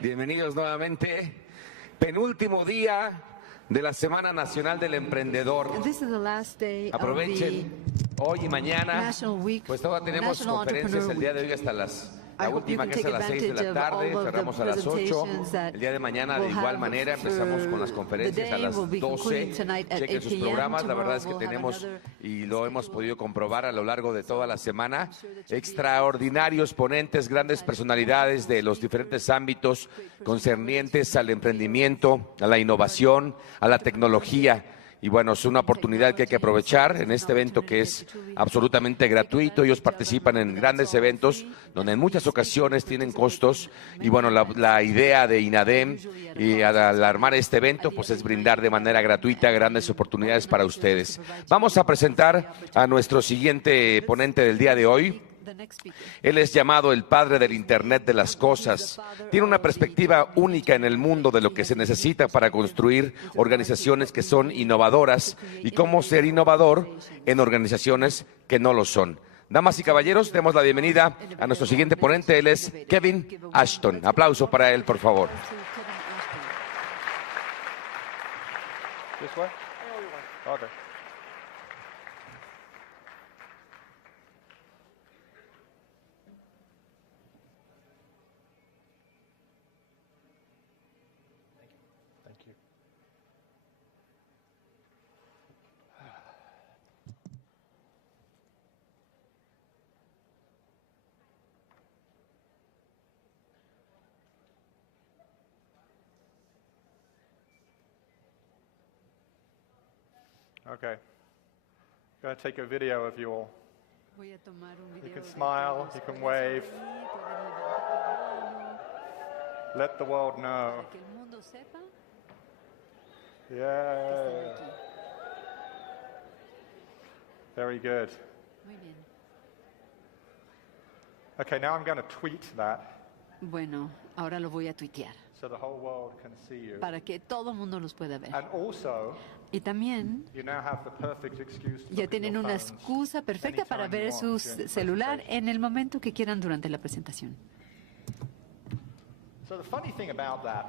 Bienvenidos nuevamente. Penúltimo día de la Semana Nacional del Emprendedor. Aprovechen hoy y mañana, pues todavía tenemos conferencias el día de hoy hasta la última, que es a las 6 de la tarde, cerramos a las 8. El día de mañana de igual manera empezamos con las conferencias a las 12. Chequen sus programas, la verdad es que tenemos, y lo hemos podido comprobar a lo largo de toda la semana, extraordinarios ponentes, grandes personalidades de los diferentes ámbitos concernientes al emprendimiento, a la innovación, a la tecnología. Y bueno, es una oportunidad que hay que aprovechar en este evento que es absolutamente gratuito. Ellos participan en grandes eventos donde en muchas ocasiones tienen costos. Y bueno, la idea de INADEM y al armar este evento pues es brindar de manera gratuita grandes oportunidades para ustedes. Vamos a presentar a nuestro siguiente ponente del día de hoy. Él es llamado el padre del Internet de las cosas. Tiene una perspectiva única en el mundo de lo que se necesita para construir organizaciones que son innovadoras y cómo ser innovador en organizaciones que no lo son. Damas y caballeros, demos la bienvenida a nuestro siguiente ponente. Él es Kevin Ashton. Aplauso para él, por favor. Okay. Okay. I'm going to take a video of you all. Voy a tomar un video. You can smile, you can wave. Let the world know. Para que el mundo sepa que Yeah. están aquí. Very good. Muy bien. Okay, now I'm going to tweet that Bueno, ahora lo voy a tuitear so the whole world can see you. para que todo el mundo los pueda ver. And also, Y también you now have the perfect excuse to ya look at tienen your una phones excusa perfecta para anytime ver you su want during the celular presentation. en el momento que quieran durante la presentación. So the funny thing about that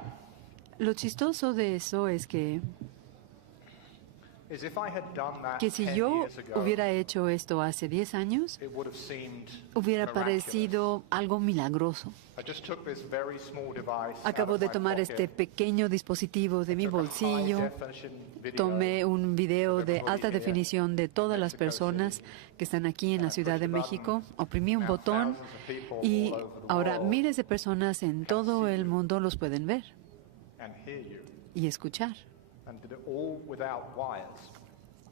Lo chistoso de eso es que is if I had done that si 10 yo years ago, hubiera hecho esto hace 10 años, it would have seemed hubiera miraculous. parecido algo milagroso. I just took this very small device Acabo out de of my tomar pocket, este pequeño dispositivo de mi took a bolsillo, high-definition video tomé un video of de everybody alta here definición de todas las Mexico personas City. que están aquí en la Ciudad de México, oprimí un Now botón thousands of people y all over the ahora world miles de personas en todo el mundo los pueden ver and hear you, y escuchar. and did it all without wires.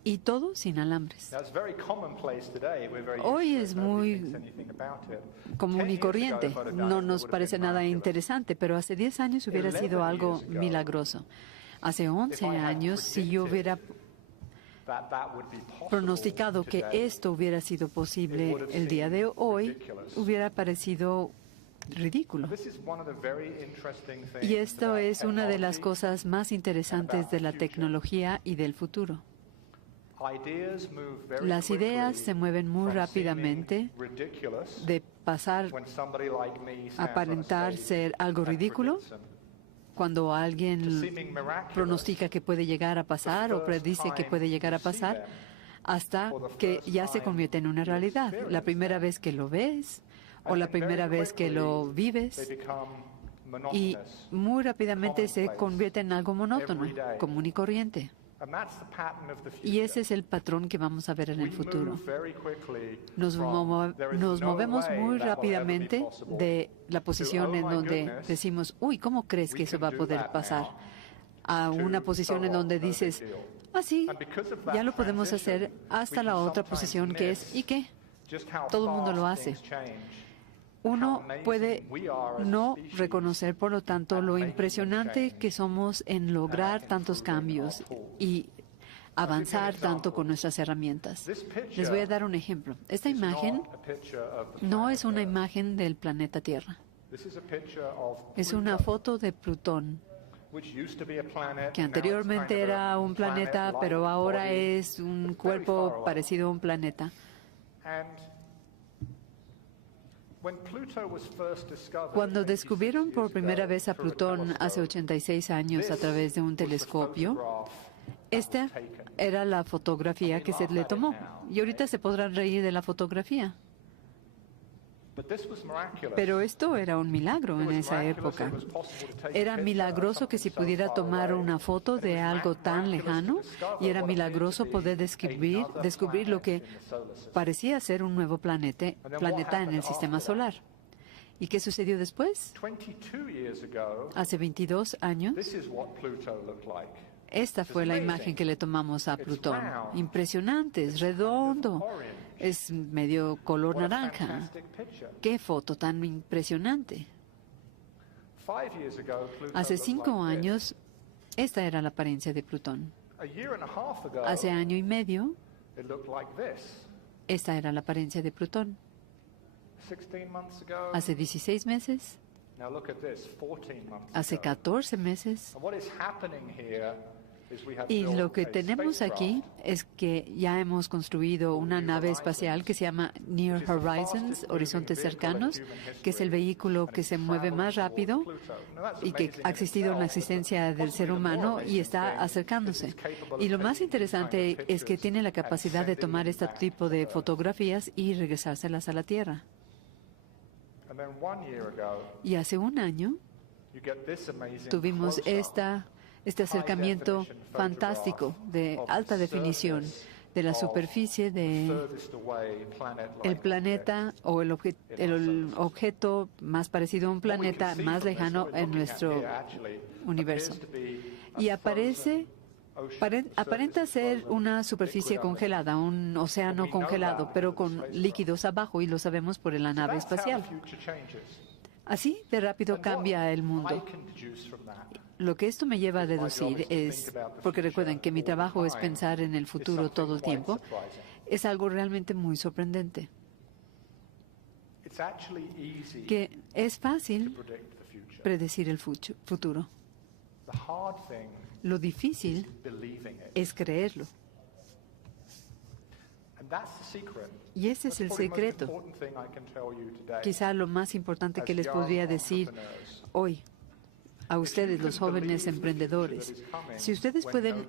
Y todo sin alambres. Now, it's very commonplace today. We're very Hoy used es to it. Nobody muy thinks anything about it. 10 común y years ago, corriente. if I'd have done No it, it nos would have parece been nada miraculous. interesante, pero hace 10 años hubiera 11 sido algo years ago, milagroso. Hace 11 if I had años, si yo predicted hubiera that would be possible pronosticado que today, esto hubiera sido posible It would have el día de seemed hoy, ridiculous. hubiera parecido ridículo. This is one of the very interesting things Y esto about es una de las technology. cosas más interesantes de la tecnología y del futuro. Ideas move very Las ideas quickly se mueven muy from rápidamente seeming ridiculous de pasar when somebody like me stands on a aparentar stage ser algo and ridículo predicts them, to cuando alguien seeming miraculous pronostica que puede llegar a pasar o predice que puede llegar a pasar hasta que ya se convierte en una realidad. La primera vez que lo ves o la primera vez que lo They vives become y monotonous. muy rápidamente se convierte en algo monótono, común y corriente. And that's the pattern of the future. Y ese es el patrón que vamos a ver en el We futuro. move very quickly Nos from, "There is nos no movemos way muy that will ever be rápidamente possible", de la posición to, "Oh en my donde goodness, decimos, uy, ¿cómo crees we que eso can va a do poder that pasar? now, A una to, posición "So en what, donde no big dices, deal". ah, sí, And because of that ya lo podemos hacer transition, hasta we la can otra sometimes posición que es, miss ¿y qué? just how Todo el mundo lo fast hace. things change, Uno how amazing puede we are as a no species reconocer, por lo tanto, at lo making impresionante change que somos en lograr and tantos improving our cambios tools. y avanzar tanto con nuestras herramientas. This picture Les voy a dar un ejemplo. Esta is imagen not a picture of the no planet es una Earth. imagen del planeta Tierra. This is a picture of Es una Pluto, foto de Plutón, which used to be a planet, que now it's anteriormente kind of era a un planeta, planet-like pero ahora body, es un very far cuerpo away. parecido a un planeta. And Cuando descubrieron por primera vez a Plutón hace 86 años a través de un telescopio, esta era la fotografía que se le tomó. Y ahorita se podrán reír de la fotografía. Pero esto era un milagro en esa época. Era milagroso que se pudiera tomar una foto de algo tan lejano y era milagroso poder descubrir lo que parecía ser un nuevo planeta en el sistema solar. ¿Y qué sucedió después? Hace 22 años, esta fue la imagen que le tomamos a Plutón. Impresionante, es redondo, es medio color naranja. ¡Qué foto tan impresionante! Hace 5 años, esta era la apariencia de Plutón. Hace año y medio, esta era la apariencia de Plutón. Hace 16 meses, hace 14 meses. Y lo que tenemos aquí es que ya hemos construido una nave espacial que se llama Near Horizons, Horizontes Cercanos, que es el vehículo que se mueve más rápido y que ha existido en la existencia del ser humano y está acercándose. Y lo más interesante es que tiene la capacidad de tomar este tipo de fotografías y regresárselas a la Tierra. Y hace un año tuvimos este acercamiento fantástico de alta definición de la superficie del planeta o el objeto más parecido a un planeta más lejano en nuestro universo. Y aparenta ser una superficie congelada, un océano congelado, pero con líquidos abajo, y lo sabemos por la nave espacial. Así de rápido cambia el mundo. Lo que esto me lleva a deducir es, porque recuerden que mi trabajo es pensar en el futuro todo el tiempo, es algo realmente muy sorprendente. Que es fácil predecir el futuro. Lo difícil es creerlo. Y ese es el secreto. Quizá lo más importante que les podría decir hoy a ustedes, los jóvenes emprendedores. Si ustedes pueden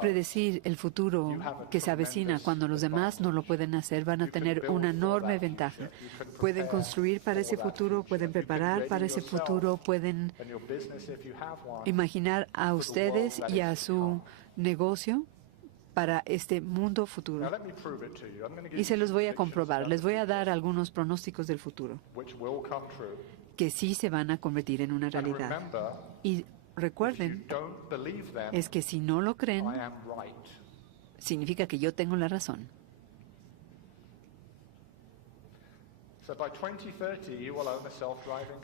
predecir el futuro que se avecina cuando los demás no lo pueden hacer, van a tener una enorme ventaja. Pueden construir para ese futuro, pueden preparar para ese futuro, pueden imaginar a ustedes y a su negocio para este mundo futuro. Y se los voy a comprobar. Les voy a dar algunos pronósticos del futuro que sí se van a convertir en una realidad. Y recuerden, es que si no lo creen, significa que yo tengo la razón.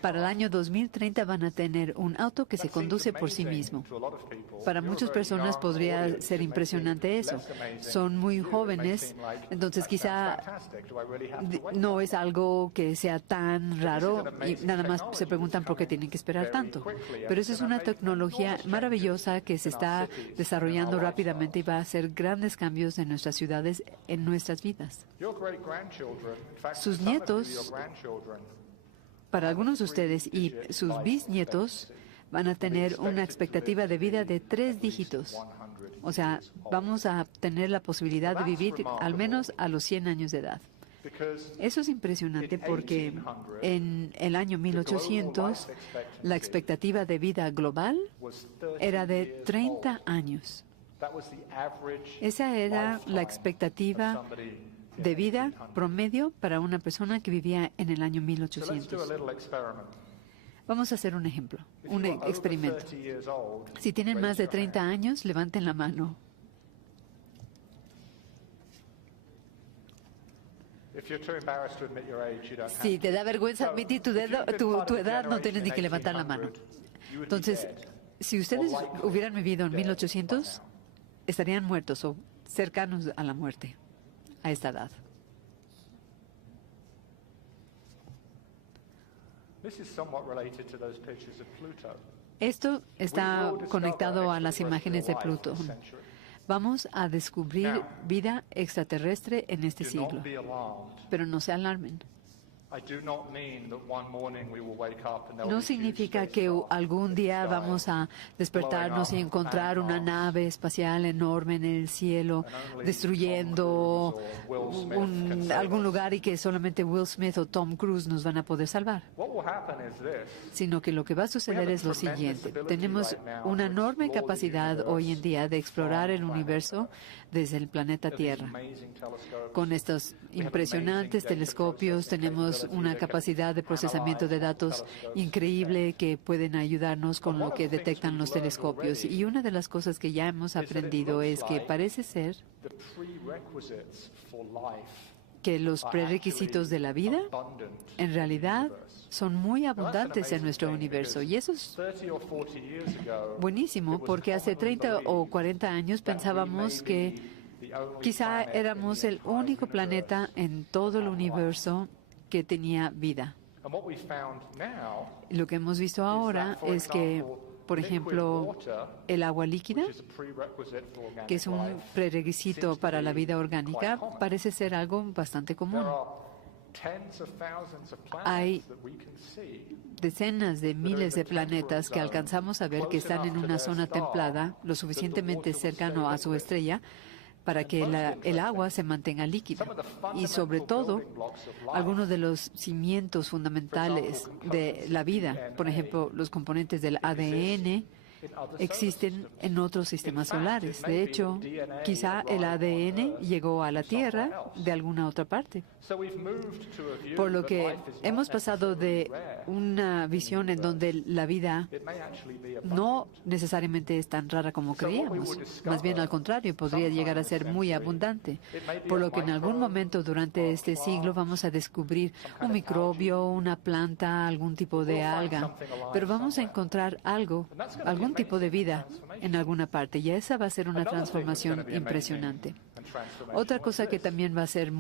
Para el año 2030 van a tener un auto que se conduce por sí mismo. Para muchas personas podría ser impresionante eso. Son muy jóvenes, entonces quizá no es algo que sea tan raro y nada más se preguntan por qué tienen que esperar tanto. Pero eso es una tecnología maravillosa que se está desarrollando rápidamente y va a hacer grandes cambios en nuestras ciudades, en nuestras vidas. Sus nietos, para algunos de ustedes y sus bisnietos, van a tener una expectativa de vida de 3 dígitos. O sea, vamos a tener la posibilidad de vivir al menos a los 100 años de edad. Eso es impresionante porque en el año 1800 la expectativa de vida global era de 30 años. Esa era la expectativa de vida promedio para una persona que vivía en el año 1800. Vamos a hacer un ejemplo, un experimento. Si tienen más de 30 años, levanten la mano. Si te da vergüenza admitir tu edad, no tienes ni que levantar la mano. Entonces, si ustedes hubieran vivido en 1800, estarían muertos o cercanos a la muerte a esta edad. Esto está conectado a las imágenes de Plutón. Vamos a descubrir vida extraterrestre en este siglo, pero no se alarmen. No significa que algún día vamos a despertarnos y encontrar una nave espacial enorme en el cielo destruyendo algún lugar y que solamente Will Smith o Tom Cruise nos van a poder salvar. Sino que lo que va a suceder es lo siguiente. Tenemos una enorme capacidad hoy en día de explorar el universo desde el planeta Tierra. Con estos impresionantes telescopios tenemos una capacidad de procesamiento de datos increíble que pueden ayudarnos con lo que detectan los telescopios. Y una de las cosas que ya hemos aprendido es que parece ser que los prerequisitos de la vida en realidad son muy abundantes en nuestro universo. Y eso es buenísimo porque hace 30 o 40 años pensábamos que quizá éramos el único planeta en todo el universo que tenía vida. Lo que hemos visto ahora es que, por ejemplo, el agua líquida, que es un prerequisito para la vida orgánica, parece ser algo bastante común. Hay decenas de miles de planetas que alcanzamos a ver que están en una zona templada, lo suficientemente cercano a su estrella, para que el agua se mantenga líquida. Y sobre todo, algunos de los cimientos fundamentales de la vida, por ejemplo, los componentes del ADN, existen en otros sistemas solares. De hecho, quizá el ADN llegó a la Tierra de alguna otra parte. Por lo que hemos pasado de una visión en donde la vida no necesariamente es tan rara como creíamos. Más bien al contrario, podría llegar a ser muy abundante. Por lo que en algún momento durante este siglo vamos a descubrir un microbio, una planta, algún tipo de alga. Pero vamos a encontrar algún tipo de vida en alguna parte. Y esa va a ser una transformación impresionante. Otra cosa que también va a ser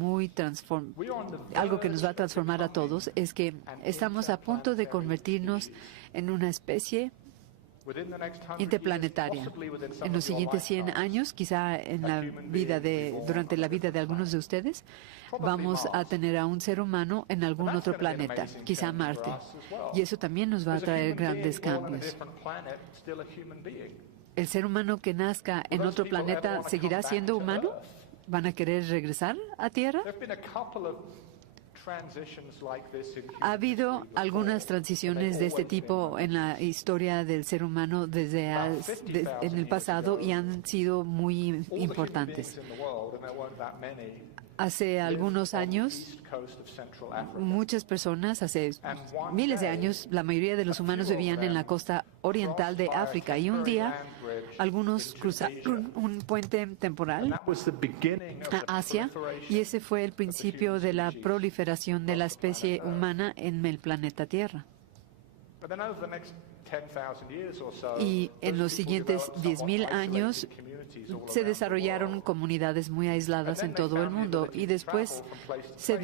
algo que nos va a transformar a todos es que estamos a punto de convertirnos en una especie interplanetaria. En los siguientes 100 años, quizá durante la vida de algunos de ustedes, vamos a tener a un ser humano en algún otro planeta, quizá Marte. Y eso también nos va a traer grandes cambios. ¿El ser humano que nazca en otro planeta seguirá siendo humano? ¿Van a querer regresar a Tierra? Ha habido algunas transiciones de este tipo en la historia del ser humano en el pasado y han sido muy importantes. Hace algunos años, muchas personas, hace miles de años, la mayoría de los humanos vivían en la costa oriental de África y un día algunos cruzaron un puente temporal a Asia y ese fue el principio de la proliferación de la especie humana en el planeta Tierra. Y en los siguientes 10,000 años se desarrollaron comunidades muy aisladas en todo el mundo y después se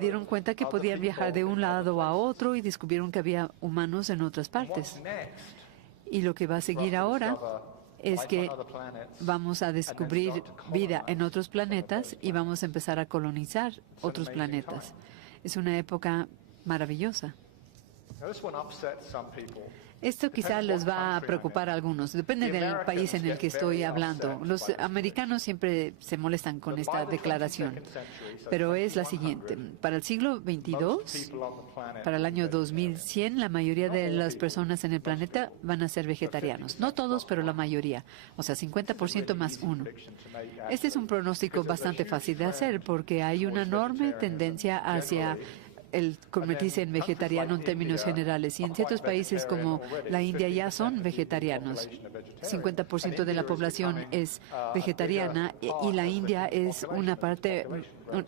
dieron cuenta que podían viajar de un lado a otro y descubrieron que había humanos en otras partes. Y lo que va a seguir ahora es que vamos a descubrir vida en otros planetas y vamos a empezar a colonizar otros planetas. Es una época maravillosa. Esto quizá les va a preocupar a algunos. Depende del país en el que estoy hablando. Los americanos siempre se molestan con esta declaración, pero es la siguiente. Para el siglo XXII, para el año 2100, la mayoría de las personas en el planeta van a ser vegetarianos. No todos, pero la mayoría. O sea, 50% más uno. Este es un pronóstico bastante fácil de hacer porque hay una enorme tendencia hacia el convertirse en vegetariano en términos generales. Y en ciertos países como la India ya son vegetarianos. 50% de la población es vegetariana y la India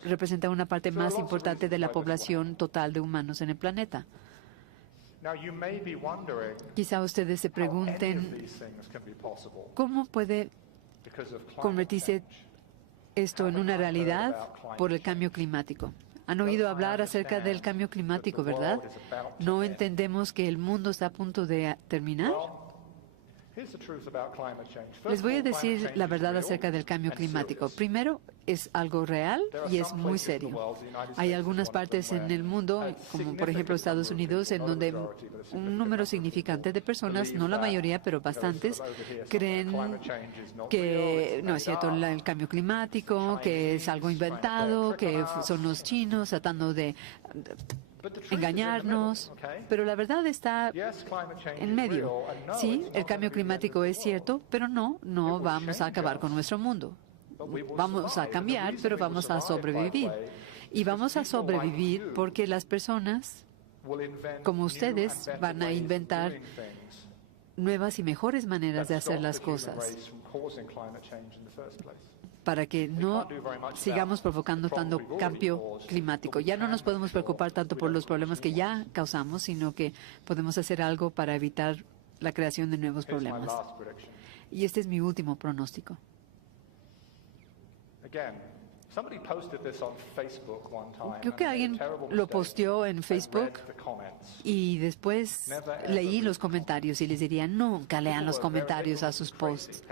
representa una parte más importante de la población total de humanos en el planeta. Quizá ustedes se pregunten, ¿cómo puede convertirse esto en una realidad por el cambio climático? Han oído hablar acerca del cambio climático, ¿verdad? ¿No entendemos que el mundo está a punto de terminar? Les voy a decir la verdad acerca del cambio climático. Primero, es algo real y es muy serio. Hay algunas partes en el mundo, como por ejemplo Estados Unidos, en donde un número significante de personas, no la mayoría, pero bastantes, creen que no es cierto el cambio climático, que es algo inventado, que son los chinos tratando de engañarnos, pero la verdad está en medio. Sí, el cambio climático es cierto, pero no vamos a acabar con nuestro mundo. Vamos a cambiar, pero vamos a sobrevivir. Y vamos a sobrevivir porque las personas, como ustedes, van a inventar nuevas y mejores maneras de hacer las cosas para que no sigamos provocando tanto cambio climático. Ya no nos podemos preocupar tanto por los problemas que ya causamos, sino que podemos hacer algo para evitar la creación de nuevos problemas. Y este es mi último pronóstico. Creo que alguien lo posteó en Facebook y después leí los comentarios y les diría, nunca lean los comentarios a sus posts.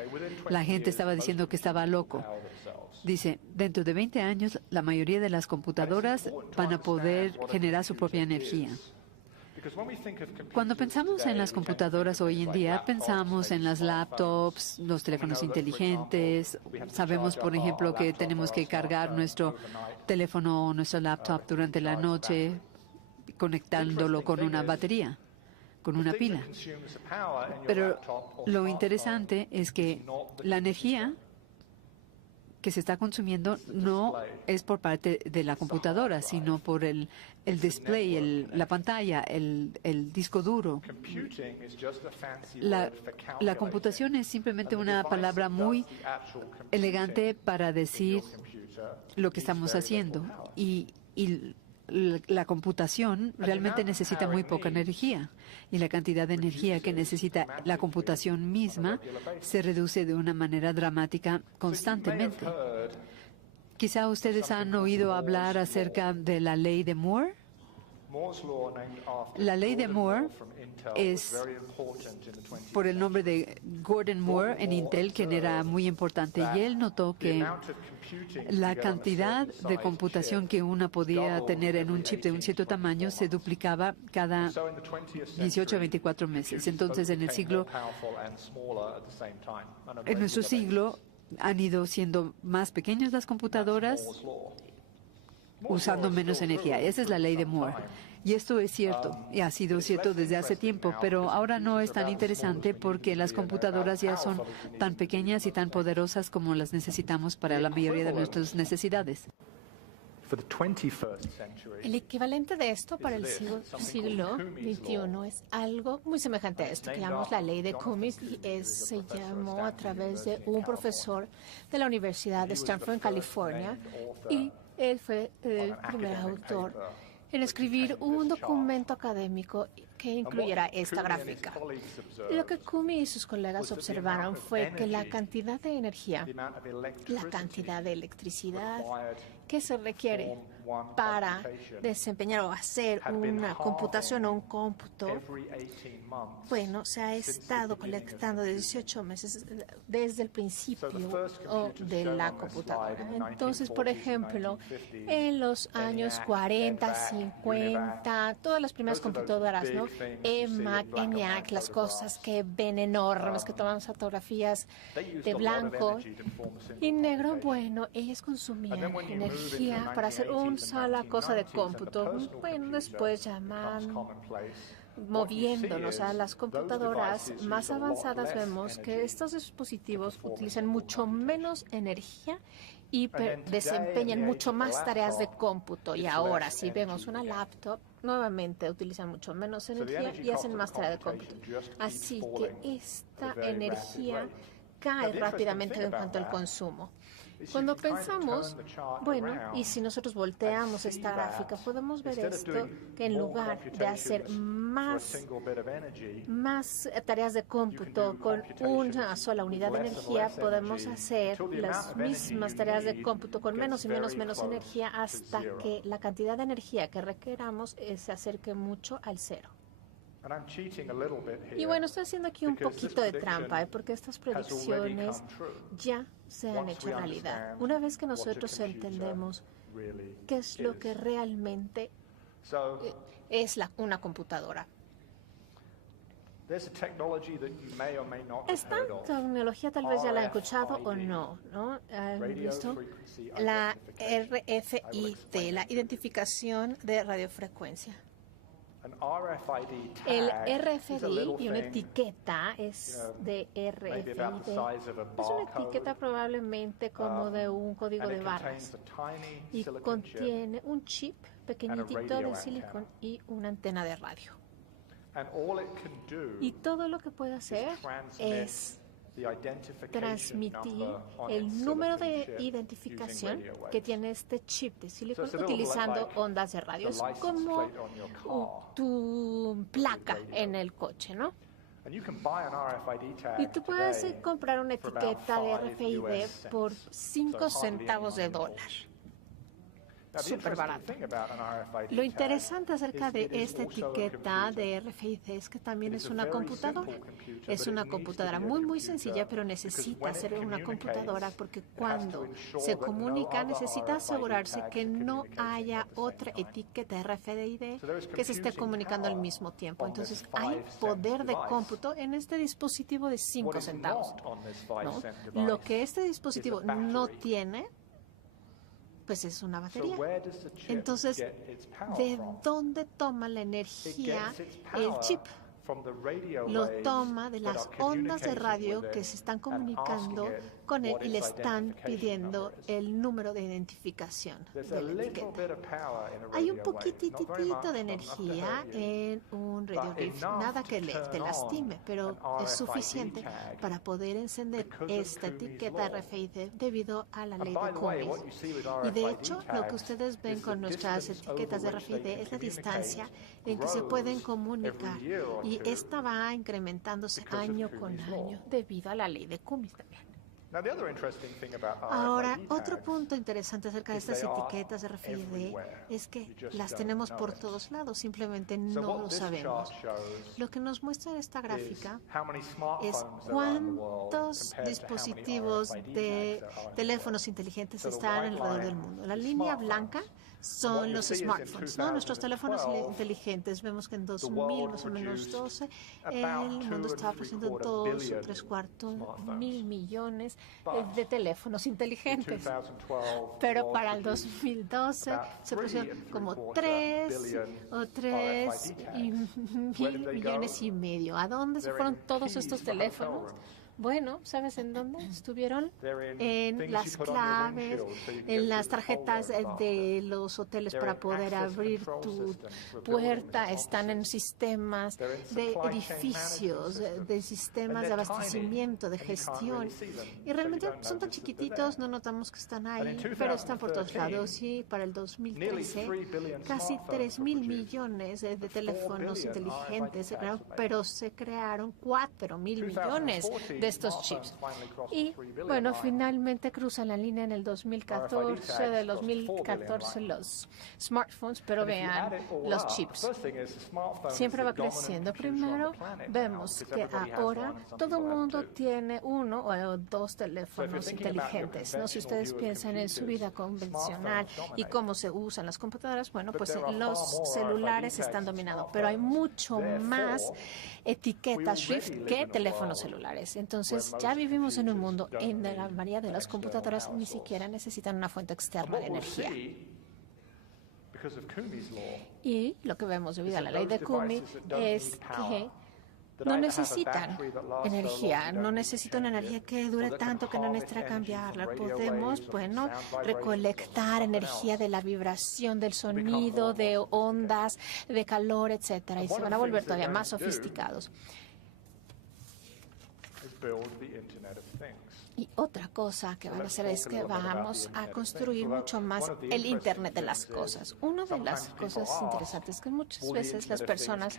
La gente estaba diciendo que estaba loco. Dice, dentro de 20 años la mayoría de las computadoras van a poder generar su propia energía. Cuando pensamos en las computadoras hoy en día, pensamos en las laptops, los teléfonos inteligentes. Sabemos, por ejemplo, que tenemos que cargar nuestro teléfono o nuestro laptop durante la noche, conectándolo con una batería, con una pila. Pero lo interesante es que la energía que se está consumiendo no es por parte de la computadora, sino por el display, la pantalla, el disco duro. La computación es simplemente una palabra muy elegante para decir lo que estamos haciendo. Y la computación realmente necesita muy poca energía. Y la cantidad de energía que necesita la computación misma se reduce de una manera dramática constantemente. Quizá ustedes han oído hablar acerca de la ley de Moore. La ley de Moore es por el nombre de Gordon Moore en Intel, quien era muy importante, y él notó que la cantidad de computación que una podía tener en un chip de un cierto tamaño se duplicaba cada 18 a 24 meses. Entonces, en nuestro siglo, han ido siendo más pequeñas las computadoras, usando menos energía. Esa es la ley de Moore. Y esto es cierto, y ha sido cierto desde hace tiempo, pero ahora no es tan interesante porque las computadoras ya son tan pequeñas y tan poderosas como las necesitamos para la mayoría de nuestras necesidades. El equivalente de esto para el siglo XXI es algo muy semejante a esto que llamamos la ley de Cummings, y se llamó a través de un profesor de la Universidad de Stanford en California, y él fue el primer autor en escribir un documento académico que incluyera esta gráfica. Lo que Cummings y sus colegas observaron fue que la cantidad de energía, la cantidad de electricidad que se requiere para desempeñar o hacer una computación o un cómputo, bueno, se ha estado colectando de 18 meses desde el principio de la computadora. Entonces, por ejemplo, en los años 40, 50, todas las primeras computadoras, ¿no? EMAC, ENIAC, las cosas que ven enormes, que toman fotografías de blanco y negro, bueno, ellas consumían energía para hacer una sola cosa de cómputo. Bueno, después llaman moviéndonos a las computadoras más avanzadas, vemos que estos dispositivos utilizan mucho menos energía y desempeñan mucho más tareas de cómputo. Y ahora, si vemos una laptop, nuevamente utilizan mucho menos energía y hacen más tareas de cómputo. Así que esta energía cae rápidamente en cuanto al consumo. Cuando pensamos, bueno, y si nosotros volteamos esta gráfica, podemos ver esto, que en lugar de hacer más tareas de cómputo con una sola unidad de energía, podemos hacer las mismas tareas de cómputo con menos y menos energía hasta que la cantidad de energía que requeramos se acerque mucho al cero. And I'm cheating a little bit here, Y bueno, estoy haciendo aquí un because this poquito de prediction trampa, porque estas has already predicciones come true. ya se han Once hecho we realidad. understand Una vez que what a nosotros computer entendemos really qué es lo que is. realmente So es una computadora. there's a technology that you may or may not have Esta heard of. tecnología tal vez ya la han escuchado o no, ¿no? ¿Han Radio visto? frequency La identification. I will RFID, explain la it to you. identificación de radiofrecuencia. An RFID tag El is a RFID little y una thing, etiqueta es you know, de maybe about the RFID. size of a Es una barcode, etiqueta probablemente como de un código and de it barras. contains a tiny Y silicon chip. contiene un chip pequeñitito radio de silicón antenna. y una antena de radio. And all it can do Y todo lo que puede hacer transmit es the identification transmitir number on el its número silicon de chip identificación using radio waves. que tiene este chip de silicón So it's a little utilizando like ondas de radio. the Es license como plate on your car. tu placa radio. en el coche, ¿no? And you can buy an RFID tag Y tú puedes today comprar una for about etiqueta de 5 RFID US por cents. 5 So hardly centavos de any money dólar. Now, the Súper interesting barato. thing about an RFID Lo tag interesante acerca is de it is esta also a etiqueta computer. de RFID es que también It es is a una very computadora. simple computer, Es but una it needs to computadora be a muy computer sencilla, pero because necesita when it ser una computadora communicates, porque it has to cuando ensure se that no comunica other necesita RFID asegurarse tags que are no communicating haya at the same otra time. etiqueta RFID So there is que se esté computing comunicando al power mismo tiempo. on this Entonces hay 5 poder cent de device. cómputo en este dispositivo de 5 What is centavos. not on this 5 ¿no? cent device Lo que este dispositivo is a no battery. tiene, pues es una So batería. where does the chip Entonces, get its power ¿de from? dónde toma la It energía gets its el power chip? from the radio Lo waves toma de that las are ondas de communicating radio with que it se están and comunicando asking it con él what y le its están identification pidiendo number is. el número de identificación There's de a la little etiqueta. bit of power in a Hay un radio wave, not very poquitito much, de not enough to energía hurt you. en un radio But wave, enough nada to que te turn lastime, on pero an es RFID suficiente tag para poder encender because of esta Coulomb's etiqueta law. RFID debido a la And ley by de the way, Cummings. what you see with Y de RFID hecho, lo que tags ustedes ven is con the nuestras distance etiquetas de over which they RFID can es la distancia communicate en que se pueden grows comunicar. every year or Y two esta va incrementándose because of año con Coulomb's law. año debido a la ley de Cummings también. Now, the other interesting thing about Ahora, RFID otro tags punto interesante acerca de is estas they are etiquetas de RFID everywhere. es que You just las don't tenemos know por it. todos lados, simplemente So no what lo this sabemos. chart shows Lo que nos muestra esta is gráfica how many es smartphones there are in the world cuántos compared to how many dispositivos RFID de tags there are in the teléfonos world. inteligentes So the están white alrededor line del mundo. La is línea smartphones. blanca What son you los see is in smartphones, ¿no? Nuestros teléfonos 2012, inteligentes. Vemos que en world 2000, más o menos produced 12, about el mundo estaba 2.75 produciendo 2 o billion 3 cuartos smartphones. mil millones But de teléfonos In inteligentes. 2012, Pero world para el produced 2012 about se 3 pusieron and como 3/4 3 billion o 3 RFID y tags. Where mil did they millones go? y medio. ¿A dónde se They're fueron in todos keys estos for hotel teléfonos? rooms. Bueno, ¿sabes en dónde estuvieron? They're in En things las you put on your claves, windshield so you can en get las through the tarjetas whole lot de los hoteles They're para in poder access abrir control tu systems for puerta, buildings, están en offices. sistemas They're in de supply chain edificios, management systems. de And sistemas they're de abastecimiento, de tiny, and you can't gestión. really see them, Y so you realmente don't son tan notice that they're chiquititos, there. no notamos que están And ahí, in pero están por todos 2013, lados. Y para el nearly 2013, 3 billion casi smartphones 3 were mil produced. millones de 4 teléfonos billion inteligentes, RFID tags were made. pero se crearon 4 mil millones 2014, de estos smartphones chips. finally crossed the Y 3 billion bueno, line. finalmente cruzan la línea en el 2014, del 2014 los smartphones, pero And if you add vean it all los up, chips. the first thing is the smartphone is Siempre the va dominant creciendo. computer on Primero the planet now, vemos because que everybody has ahora one and some todo el people have mundo two. tiene uno o dos teléfonos thinking about your inteligentes, ¿no? Si conventional ustedes view of piensan en su vida computers, convencional smartphones y dominate. cómo se usan las computadoras, bueno, But pues there are far los more celulares RFID están tags dominados, than pero hay smartphones. mucho más Therefore, etiquetas we Swift already que live in a teléfonos world celulares. Entonces where ya most vivimos en un computers mundo don't en la need mayoría de an las external computadoras power ni source. siquiera necesitan una fuente And externa what de we'll energía. see, because of Coulomb's law, Y lo que vemos debido a la ley de Cummings es que that no either have a necesitan battery that lasts so energía, long you no don't need to necesitan una change energía it, que or dure that can tanto que no harvest necesita energy from cambiarla. radio Podemos, waves or bueno, sound vibrations or recolectar something energía else. de la vibración, del more sonido, and de more ondas, de calor, etcétera, y And se one van a of the volver things they're todavía más going to do sofisticados. is build the Internet of Things. Y otra cosa que van a hacer es que vamos a construir mucho más el Internet de las cosas. Una de las cosas interesantes que muchas veces las personas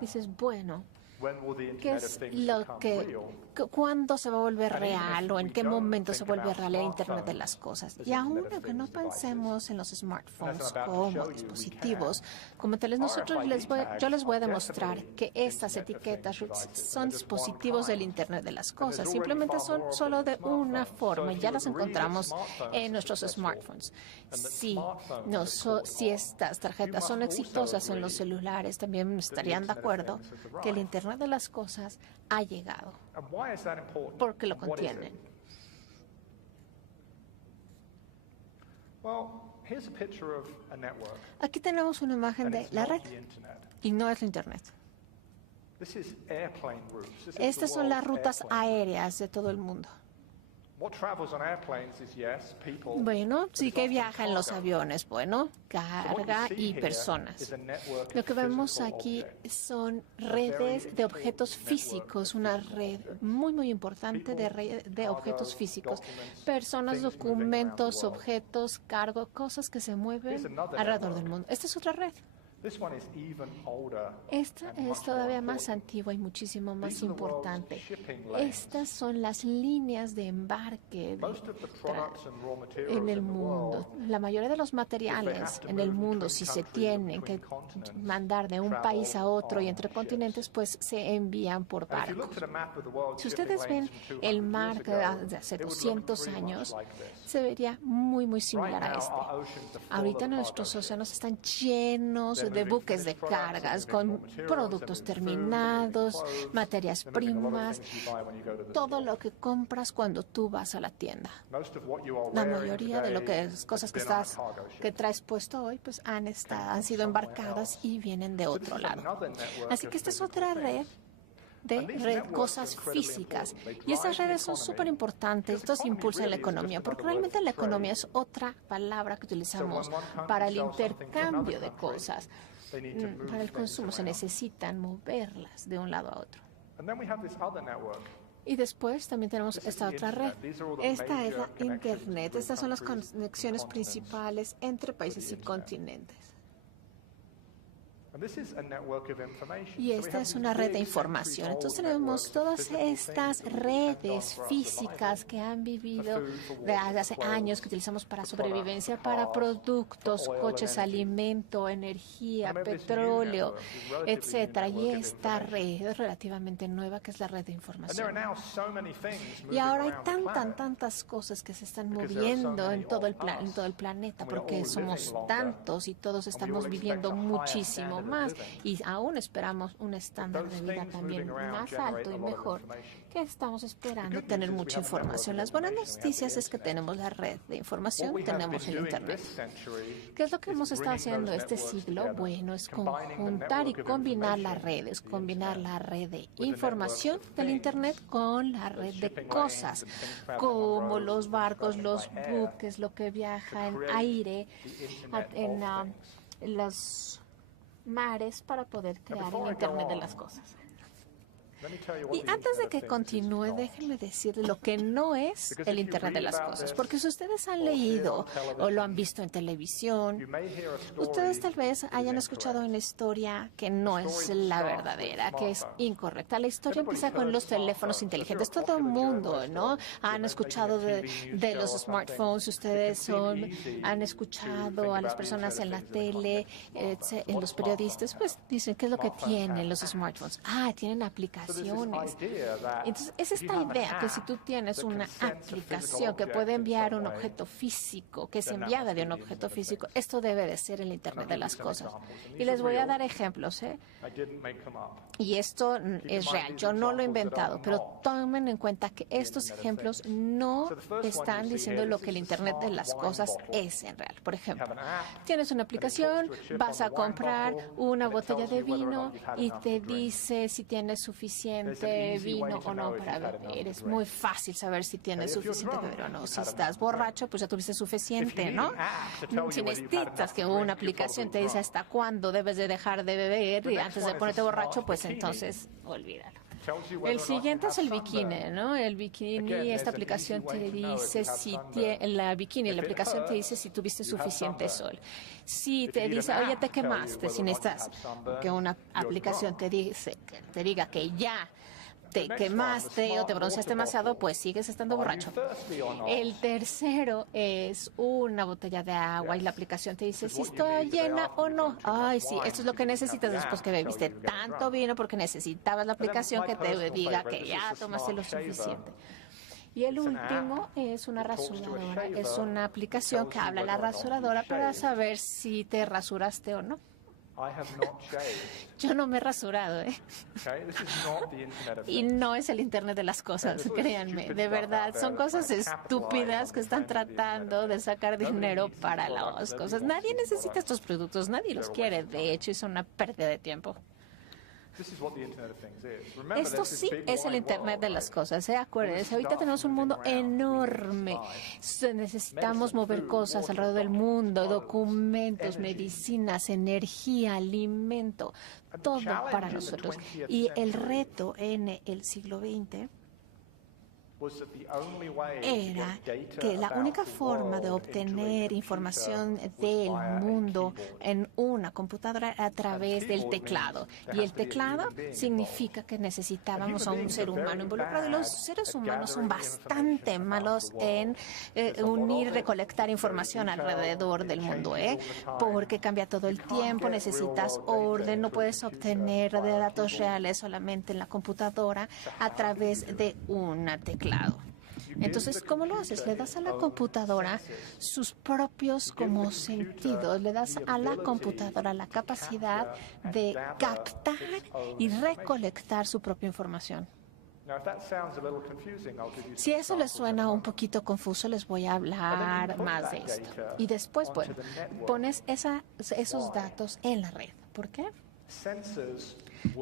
dicen, bueno, ¿Qué es lo que, cuándo se va a volver real o en qué momento se vuelve real el Internet de las cosas? Y aún aunque no pensemos en los smartphones como dispositivos, como tales, yo les voy a demostrar que estas etiquetas son dispositivos del Internet de las cosas. Simplemente son solo de una forma y ya las encontramos en nuestros smartphones. Si estas tarjetas son exitosas en los celulares, también estarían de acuerdo que el Internet de las cosas ha llegado porque lo contienen. Aquí tenemos una imagen de la red y no es la Internet. Estas son las rutas aéreas de todo el mundo. Bueno, sí que viaja en los aviones, bueno, carga y personas. Lo que vemos aquí son redes de objetos físicos, una red muy, muy importante de objetos físicos. Personas, documentos, objetos, cargo, cosas que se mueven alrededor del mundo. Esta es otra red. Esta es todavía más antigua y muchísimo más importante. Estas son las líneas de embarque en el mundo. La mayoría de los materiales en el mundo, si se tienen que mandar de un país a otro y entre continentes, pues se envían por barcos. Si ustedes ven el mar de hace 200 años, se vería muy, muy similar a este. Ahorita nuestros océanos están llenos de buques de cargas con productos terminados, materias primas, todo lo que compras cuando tú vas a la tienda. La mayoría de cosas que traes puesto hoy pues han sido embarcadas y vienen de otro lado. Así que esta es otra red de cosas físicas. Y estas redes son súper importantes. Estos impulsan la economía, porque realmente la economía es otra palabra que utilizamos para el intercambio de cosas. Para el consumo se necesitan moverlas de un lado a otro. Y después también tenemos esta otra red. Esta es la Internet. Estas son las conexiones principales entre países y continentes. Y esta es una red de información. Entonces tenemos todas estas redes físicas que han vivido desde hace años, que utilizamos para sobrevivencia, para productos, coches, alimento, energía, petróleo, etcétera. Y esta red es relativamente nueva, que es la red de información. Y ahora hay tantas cosas que se están moviendo en todo el planeta, porque somos tantos y todos estamos viviendo muchísimo más y aún esperamos un estándar de vida también más alto y mejor, que estamos esperando tener mucha información. Las buenas noticias es que tenemos la red de información, tenemos el Internet. ¿Qué es lo que hemos estado haciendo este siglo? Bueno, es conjuntar y combinar las redes, combinar la red de información del Internet con la red de cosas, como los barcos, los buques, lo que viaja en aire, en los mares, para poder crear el Internet de las cosas. Y antes de que continúe, déjenme decir lo que no es el Internet de las cosas, porque si ustedes han leído o lo han visto en televisión, ustedes tal vez hayan escuchado una historia que no es la verdadera, que es incorrecta. La historia empieza con los teléfonos inteligentes. Todo el mundo, ¿no? Han escuchado de los smartphones. Ustedes han escuchado a las personas en la tele, en los periodistas, pues dicen, ¿qué es lo que tienen los smartphones? Tienen aplicaciones. Entonces, es esta idea que si tú tienes una aplicación que puede enviar un objeto físico, que es enviada de un objeto físico, esto debe de ser el Internet de las cosas. Y les voy a dar ejemplos, Y esto es real, yo no lo he inventado, pero tomen en cuenta que estos ejemplos no están diciendo lo que el Internet de las cosas es en real. Por ejemplo, tienes una aplicación, vas a comprar una botella de vino y te dice si tienes suficiente vino o no para beber. Es muy fácil saber si tienes suficiente beber o no. Si estás borracho, pues ya tuviste suficiente, ¿no? Si necesitas que una aplicación te dice hasta cuándo debes de dejar de beber y antes de ponerte borracho, pues entonces olvídalo. El siguiente es el bikini, ¿no? El bikini, esta aplicación te dice si la aplicación te dice si tuviste suficiente sol. Si te dice, oye, te quemaste, si necesitas que una aplicación te diga que ya te quemaste o te bronceaste demasiado, pues sigues estando borracho. El tercero es una botella de agua y la aplicación te dice si está llena o no. Ay, sí, esto es lo que necesitas después que bebiste tanto vino, porque necesitabas la aplicación que te diga que ya tomaste lo suficiente. Y el último es una rasuradora. Es una aplicación que habla a la rasuradora para saber si te rasuraste o no. Yo no me he rasurado, ¿eh? Y no es el Internet de las cosas, créanme. De verdad, son cosas estúpidas que están tratando de sacar dinero para las cosas. Nadie necesita estos productos, nadie los quiere. De hecho, es una pérdida de tiempo. Esto sí es el Internet de las cosas, acuérdense, ahorita tenemos un mundo enorme. Necesitamos mover cosas alrededor del mundo, documentos, medicinas, energía, alimento, todo para nosotros. Y el reto en el siglo XX era que la única forma de obtener información del mundo en una computadora era a través del teclado. Y el teclado significa que necesitábamos a un ser humano involucrado. Y los seres humanos son bastante malos en unir y recolectar información alrededor del mundo, porque cambia todo el tiempo, necesitas orden, no puedes obtener datos reales solamente en la computadora a través de una teclado. Entonces, ¿cómo lo haces? Le das a la computadora sus propios como sentidos, le das a la computadora la capacidad de captar y recolectar su propia información. Si eso les suena un poquito confuso, les voy a hablar más de esto. Y después, bueno, pones esos datos en la red. ¿Por qué?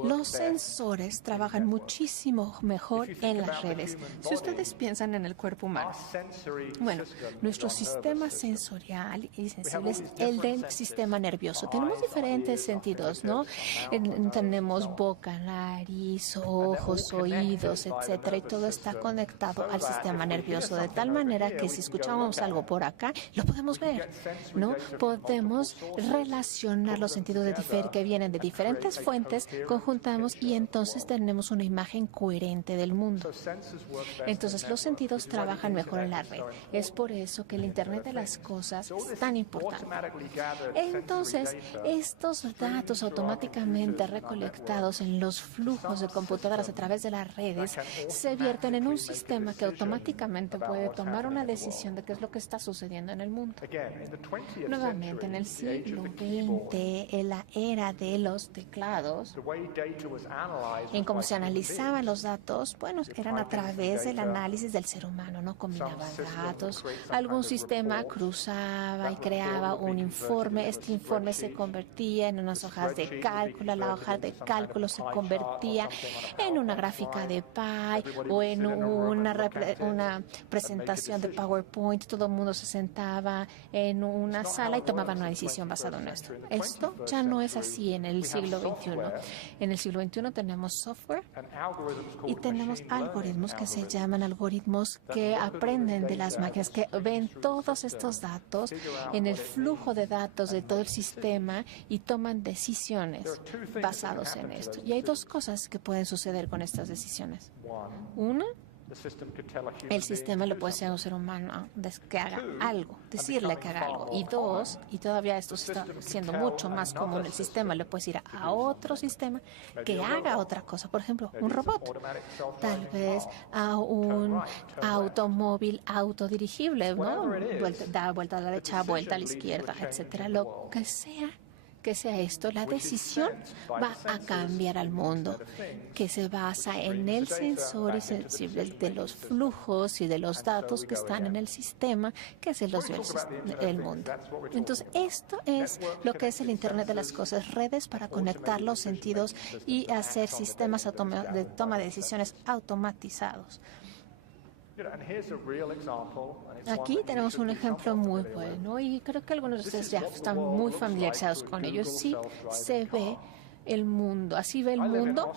Los sensores trabajan muchísimo mejor en las redes. Si ustedes piensan en el cuerpo humano, bueno, nuestro sistema sensorial y sensible es el del sistema nervioso. Tenemos diferentes sentidos, ¿no? Tenemos boca, nariz, ojos, oídos, etcétera, y todo está conectado al sistema nervioso de tal manera que si escuchamos algo por acá, lo podemos ver, ¿no? Podemos relacionar los sentidos que vienen de diferentes fuentes, conjuntamos y entonces tenemos una imagen coherente del mundo. Entonces los sentidos trabajan mejor en la red. Es por eso que el Internet de las cosas es tan importante. Entonces, estos datos automáticamente recolectados en los flujos de computadoras a través de las redes se vierten en un sistema que automáticamente puede tomar una decisión de qué es lo que está sucediendo en el mundo. Nuevamente, en el siglo XX, en la era de los teclados, en cómo se analizaban los datos, bueno, eran a través del análisis del ser humano, ¿no? Combinaban datos, algún sistema cruzaba y creaba un informe, este informe se convertía en unas hojas de cálculo, la hoja de cálculo se convertía en una gráfica de Pi o en una presentación de PowerPoint, todo el mundo se sentaba en una sala y tomaba una decisión basada en esto. Esto ya no es así en el siglo XXI. En el siglo XXI tenemos software y tenemos algoritmos que se llaman algoritmos que aprenden de las máquinas, que ven todos estos datos en el flujo de datos de todo el sistema y toman decisiones basados en esto. Y hay dos cosas que pueden suceder con estas decisiones. Una, el sistema le puede decir a un ser humano que haga algo, decirle que haga algo. Y dos, y todavía esto se está siendo mucho más común, el sistema le puede decir a otro sistema que haga otra cosa. Por ejemplo, un robot, tal vez a un automóvil autodirigible, ¿no? Da vuelta a la derecha, vuelta a la izquierda, etcétera, lo que sea esto, la decisión va a cambiar al mundo, que se basa en el sensor y sensible de los flujos y de los datos que están en el sistema, que se los dio el mundo. Entonces, esto es lo que es el Internet de las cosas, redes para conectar los sentidos y hacer sistemas de toma de decisiones automatizados. Aquí tenemos un ejemplo muy bueno y creo que algunos de ustedes ya están muy familiarizados con ello. Sí se ve el mundo, así ve el mundo.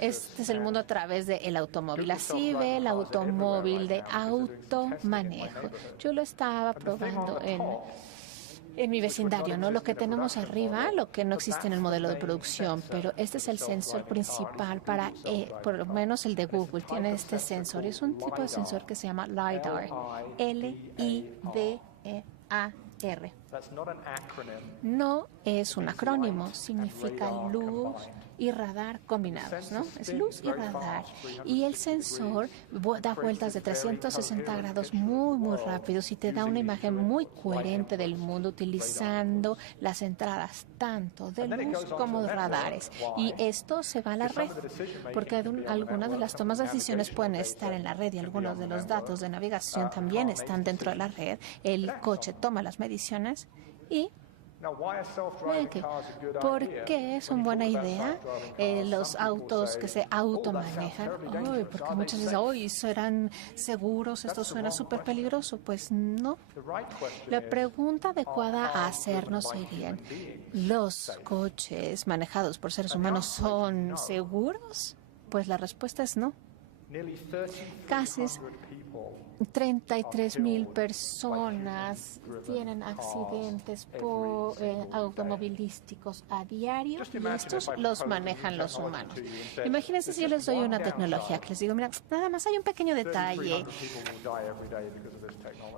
Este es el mundo a través del automóvil. Así ve el automóvil de automanejo. Yo lo estaba probando en mi vecindario, ¿no? Lo que tenemos arriba, lo que no existe en el modelo de producción, pero este es el sensor principal para, por lo menos el de Google, tiene este sensor. Es un tipo de sensor que se llama LiDAR, L-I-D-A-R. No es un acrónimo, significa luz y radar combinados, ¿no? Es luz y radar. Y el sensor da vueltas de 360 grados muy rápidos y te da una imagen muy coherente del mundo utilizando las entradas tanto de luz como de radares. Y esto se va a la red, porque algunas de las tomas de decisiones pueden estar en la red y algunos de los datos de navegación también están dentro de la red. El coche toma las mediciones y ¿por qué son buena idea los autos que se automanejan? Porque muchas veces, ¿serán seguros? Esto suena súper peligroso. Pues no. La pregunta adecuada a hacernos sería, ¿los coches manejados por seres humanos son seguros? Pues la respuesta es no. Casi 33,000 personas tienen accidentes automovilísticos a diario y estos los manejan los humanos. Imagínense si yo les doy una tecnología que les digo, mira, nada más hay un pequeño detalle,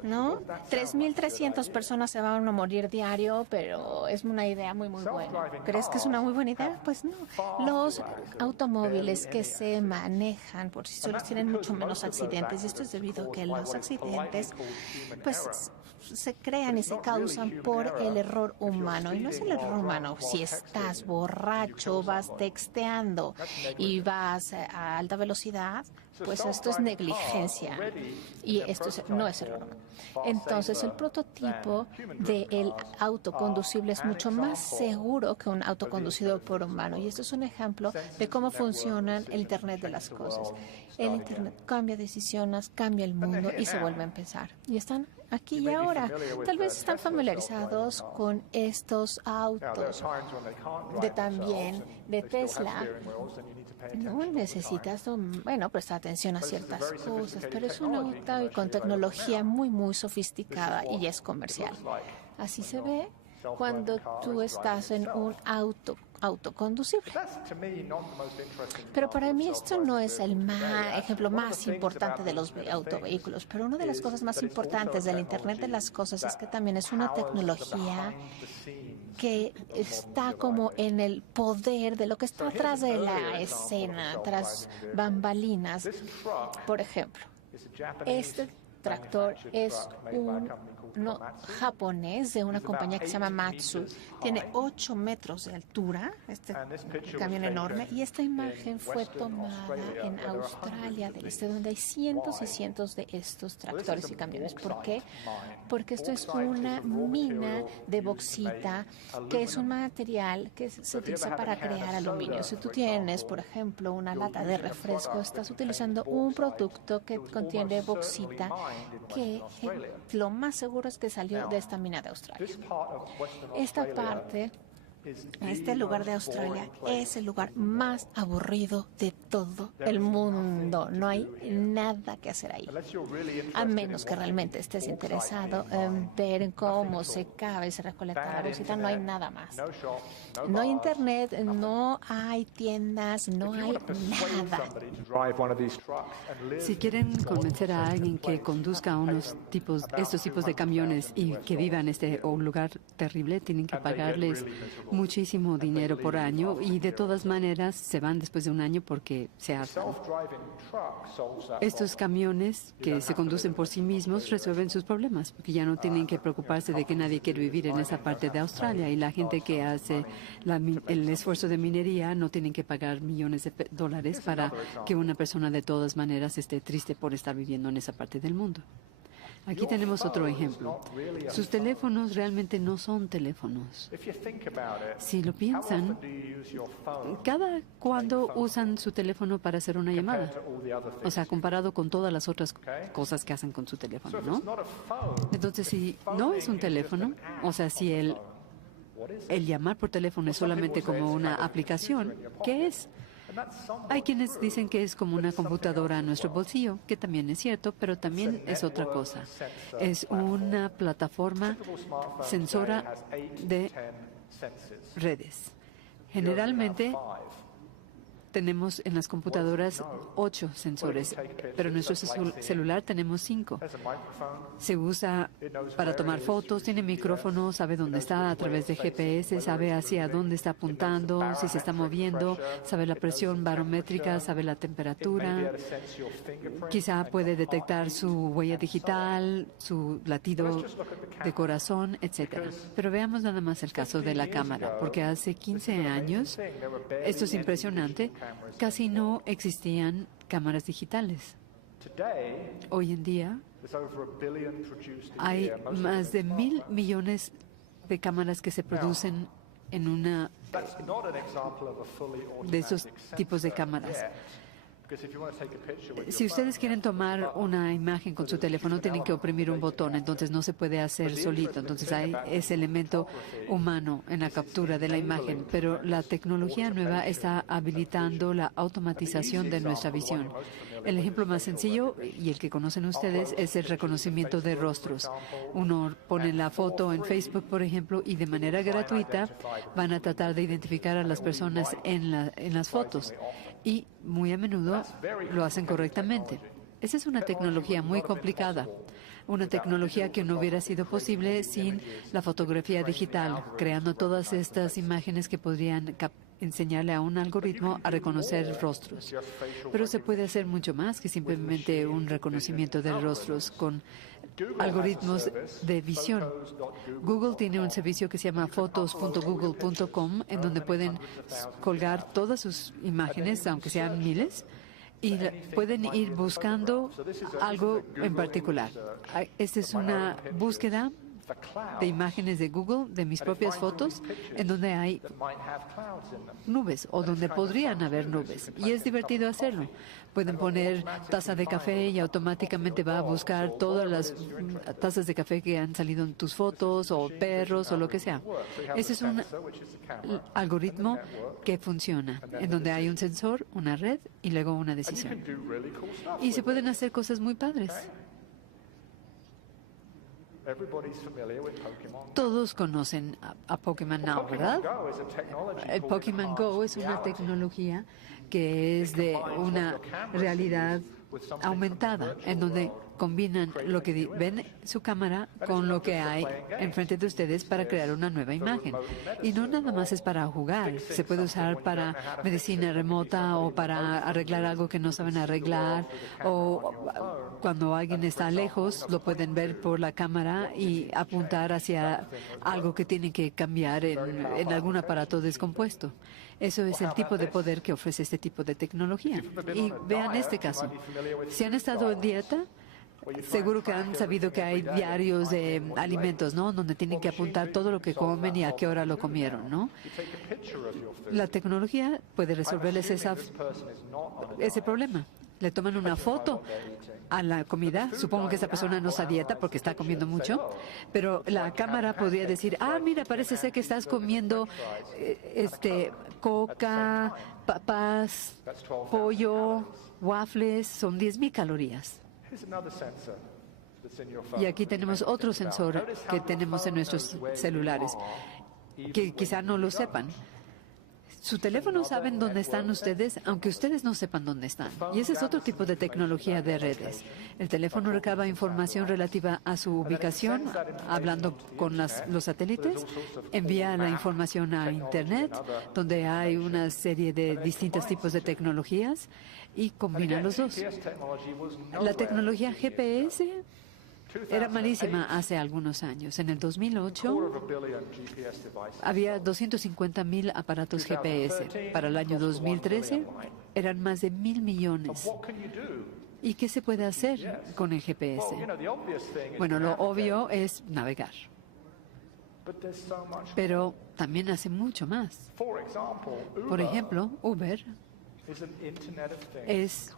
¿no? 3,300 personas se van a morir diario, pero es una idea muy buena. ¿Crees que es una muy buena idea? Pues no. Los automóviles que se manejan por sí solos tienen mucho menos accidentes y esto es debido a que los accidentes pues se crean y se causan por el error humano. Y no es el error humano. Si estás borracho, vas texteando y vas a alta velocidad, pues esto es negligencia y esto no es error humano. Entonces, el prototipo del autoconducible es mucho más seguro que un auto conducido por humano. Y esto es un ejemplo de cómo funciona el Internet de las cosas. El Internet cambia decisiones, cambia el mundo y se vuelve a empezar. Y están aquí y ahora. Tal vez están familiarizados con estos autos de Tesla. No necesitas, prestar atención a ciertas cosas, pero es un auto con tecnología muy sofisticada y es comercial. Así se ve cuando tú estás en un autoconducible. Pero para mí esto no es el ejemplo más importante de los autovehículos, pero una de las cosas más importantes del Internet de las cosas es que también es una tecnología que está como en el poder de lo que está atrás de la escena, tras bambalinas. Por ejemplo, este tractor es un japonés de una compañía que se llama Matsu. Tiene 8 metros de altura, este camión enorme, y esta imagen fue tomada en Australia del Este, donde hay cientos y cientos de estos tractores y camiones. ¿Por qué? Porque esto es una mina de bauxita, que es un material que se utiliza para crear aluminio. Si tú tienes, por ejemplo, una lata de refresco, estás utilizando un producto que contiene bauxita, que lo más seguro es que salió de esta mina de Australia. Esta parte, este lugar de Australia, es el lugar más aburrido de todo el mundo. No hay nada que hacer ahí. A menos que realmente estés interesado en ver cómo se cava y se recolecta la bauxita, no hay nada más. No hay internet, no hay tiendas, no hay nada. Si quieren convencer a alguien que conduzca estos tipos de camiones y que viva en un lugar terrible, tienen que pagarles muchísimo dinero por año y de todas maneras se van después de un año porque se hartan. Estos camiones que se conducen por sí mismos resuelven sus problemas porque ya no tienen que preocuparse de que nadie quiere vivir en esa parte de Australia y la gente que hace el esfuerzo de minería no tienen que pagar millones de dólares para que una persona de todas maneras esté triste por estar viviendo en esa parte del mundo. Aquí tenemos otro ejemplo. Sus teléfonos realmente no son teléfonos. Si lo piensan, ¿cada cuándo usan su teléfono para hacer una llamada? O sea, comparado con todas las otras cosas que hacen con su teléfono, ¿no? Entonces, si no es un teléfono, o sea, si el el llamar por teléfono es solamente como una aplicación. ¿Qué es? Hay quienes dicen que es como una computadora en nuestro bolsillo, que también es cierto, pero también es otra cosa. Es una plataforma sensora de redes. Generalmente tenemos en las computadoras 8 sensores, pero en nuestro celular tenemos 5. Se usa para tomar fotos, tiene micrófono, sabe dónde está a través de GPS, sabe hacia dónde está apuntando, si se está moviendo, sabe la presión barométrica, sabe la temperatura. Quizá puede detectar su huella digital, su latido de corazón, etc. Pero veamos nada más el caso de la cámara, porque hace 15 años, esto es impresionante, casi no existían cámaras digitales. Hoy en día hay más de 1.000 millones de cámaras que se producen en una de esos tipos de cámaras. Si ustedes quieren tomar una imagen con su teléfono, tienen que oprimir un botón, entonces no se puede hacer solito. Entonces hay ese elemento humano en la captura de la imagen. Pero la tecnología nueva está habilitando la automatización de nuestra visión. El ejemplo más sencillo, y el que conocen ustedes, es el reconocimiento de rostros. Uno pone la foto en Facebook, por ejemplo, y de manera gratuita van a tratar de identificar a las personas en las fotos. Y muy a menudo lo hacen correctamente. Esa es una tecnología muy complicada, una tecnología que no hubiera sido posible sin la fotografía digital, creando todas estas imágenes que podrían enseñarle a un algoritmo a reconocer rostros. Pero se puede hacer mucho más que simplemente un reconocimiento de rostros con algoritmos de visión. Google tiene un servicio que se llama fotos.google.com, en donde pueden colgar todas sus imágenes, aunque sean miles, y pueden ir buscando algo en particular. Esta es una búsqueda de imágenes de Google, de mis propias fotos, en donde hay nubes o donde podrían haber nubes. Y es divertido hacerlo. Pueden poner taza de café y automáticamente va a buscar todas las tazas de café que han salido en tus fotos o perros o lo que sea. Ese es un algoritmo que funciona, en donde hay un sensor, una red y luego una decisión. Y se pueden hacer cosas muy padres. Todos conocen a Pokémon Now, ¿verdad? El Pokémon Go es una tecnología que es de una realidad aumentada, en donde combinan lo que ven su cámara con lo que hay enfrente de ustedes para crear una nueva imagen. Y no nada más es para jugar, se puede usar para medicina remota o para arreglar algo que no saben arreglar, o cuando alguien está lejos lo pueden ver por la cámara y apuntar hacia algo que tienen que cambiar en algún aparato descompuesto. Eso es el tipo de poder que ofrece este tipo de tecnología. Y vean este caso. Si han estado en dieta, seguro que han sabido que hay diarios de alimentos, ¿no? Donde tienen que apuntar todo lo que comen y a qué hora lo comieron, ¿no? La tecnología puede resolverles ese problema. Le toman una foto a la comida. Supongo que esa persona no está a dieta porque está comiendo mucho, pero la cámara podría decir, mira, parece ser que estás comiendo coca, papas, pollo, waffles, son 10,000 calorías. Y aquí tenemos otro sensor que tenemos en nuestros celulares, que quizá no lo sepan. Su teléfono sabe dónde están ustedes, aunque ustedes no sepan dónde están. Y ese es otro tipo de tecnología de redes. El teléfono recaba información relativa a su ubicación, hablando con los satélites, envía la información a Internet, donde hay una serie de distintos tipos de tecnologías, y combina los dos. La tecnología GPS era malísima hace algunos años. En el 2008 había 250,000 aparatos GPS. Para el año 2013 eran más de 1.000 millones. ¿Y qué se puede hacer con el GPS? Bueno, lo obvio es navegar. Pero también hace mucho más. Por ejemplo, Uber es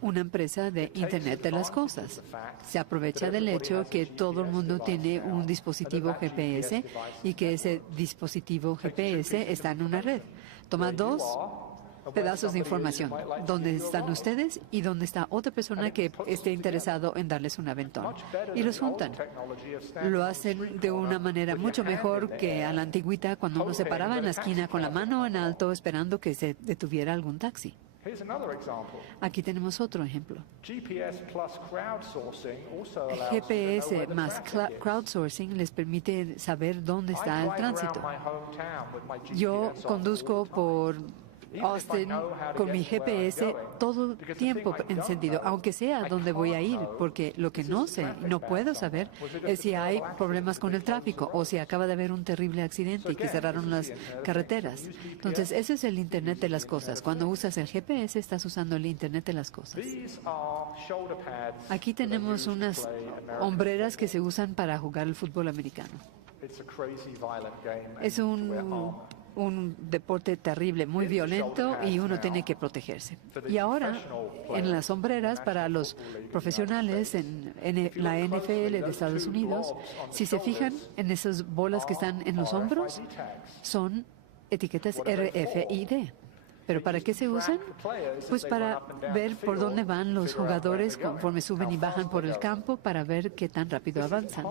una empresa de Internet de las cosas. Se aprovecha del hecho que todo el mundo tiene un dispositivo GPS y que ese dispositivo GPS está en una red. Toma dos pedazos de información, dónde están ustedes y dónde está otra persona que esté interesado en darles un aventón. Y los juntan. Lo hacen de una manera mucho mejor que a la antigüita, cuando uno se paraba en la esquina con la mano en alto esperando que se detuviera algún taxi. Aquí tenemos otro ejemplo. GPS más crowdsourcing les permite saber dónde está el tránsito. Yo conduzco por Austin con mi GPS todo el tiempo encendido, aunque sea donde voy a ir, porque lo que no sé y no puedo saber es si hay problemas con el tráfico o si acaba de haber un terrible accidente y que cerraron las carreteras. Entonces, eso es el Internet de las cosas. Cuando usas el GPS, estás usando el Internet de las cosas. Aquí tenemos unas hombreras que se usan para jugar el fútbol americano. Es un deporte terrible, muy violento, y uno tiene que protegerse. Y ahora, en las sombreras para los profesionales en la NFL de Estados Unidos, si se fijan en esas bolas que están en los hombros, son etiquetas RFID. ¿Pero para qué se usan? Pues para ver por dónde van los jugadores conforme suben y bajan por el campo, para ver qué tan rápido avanzan.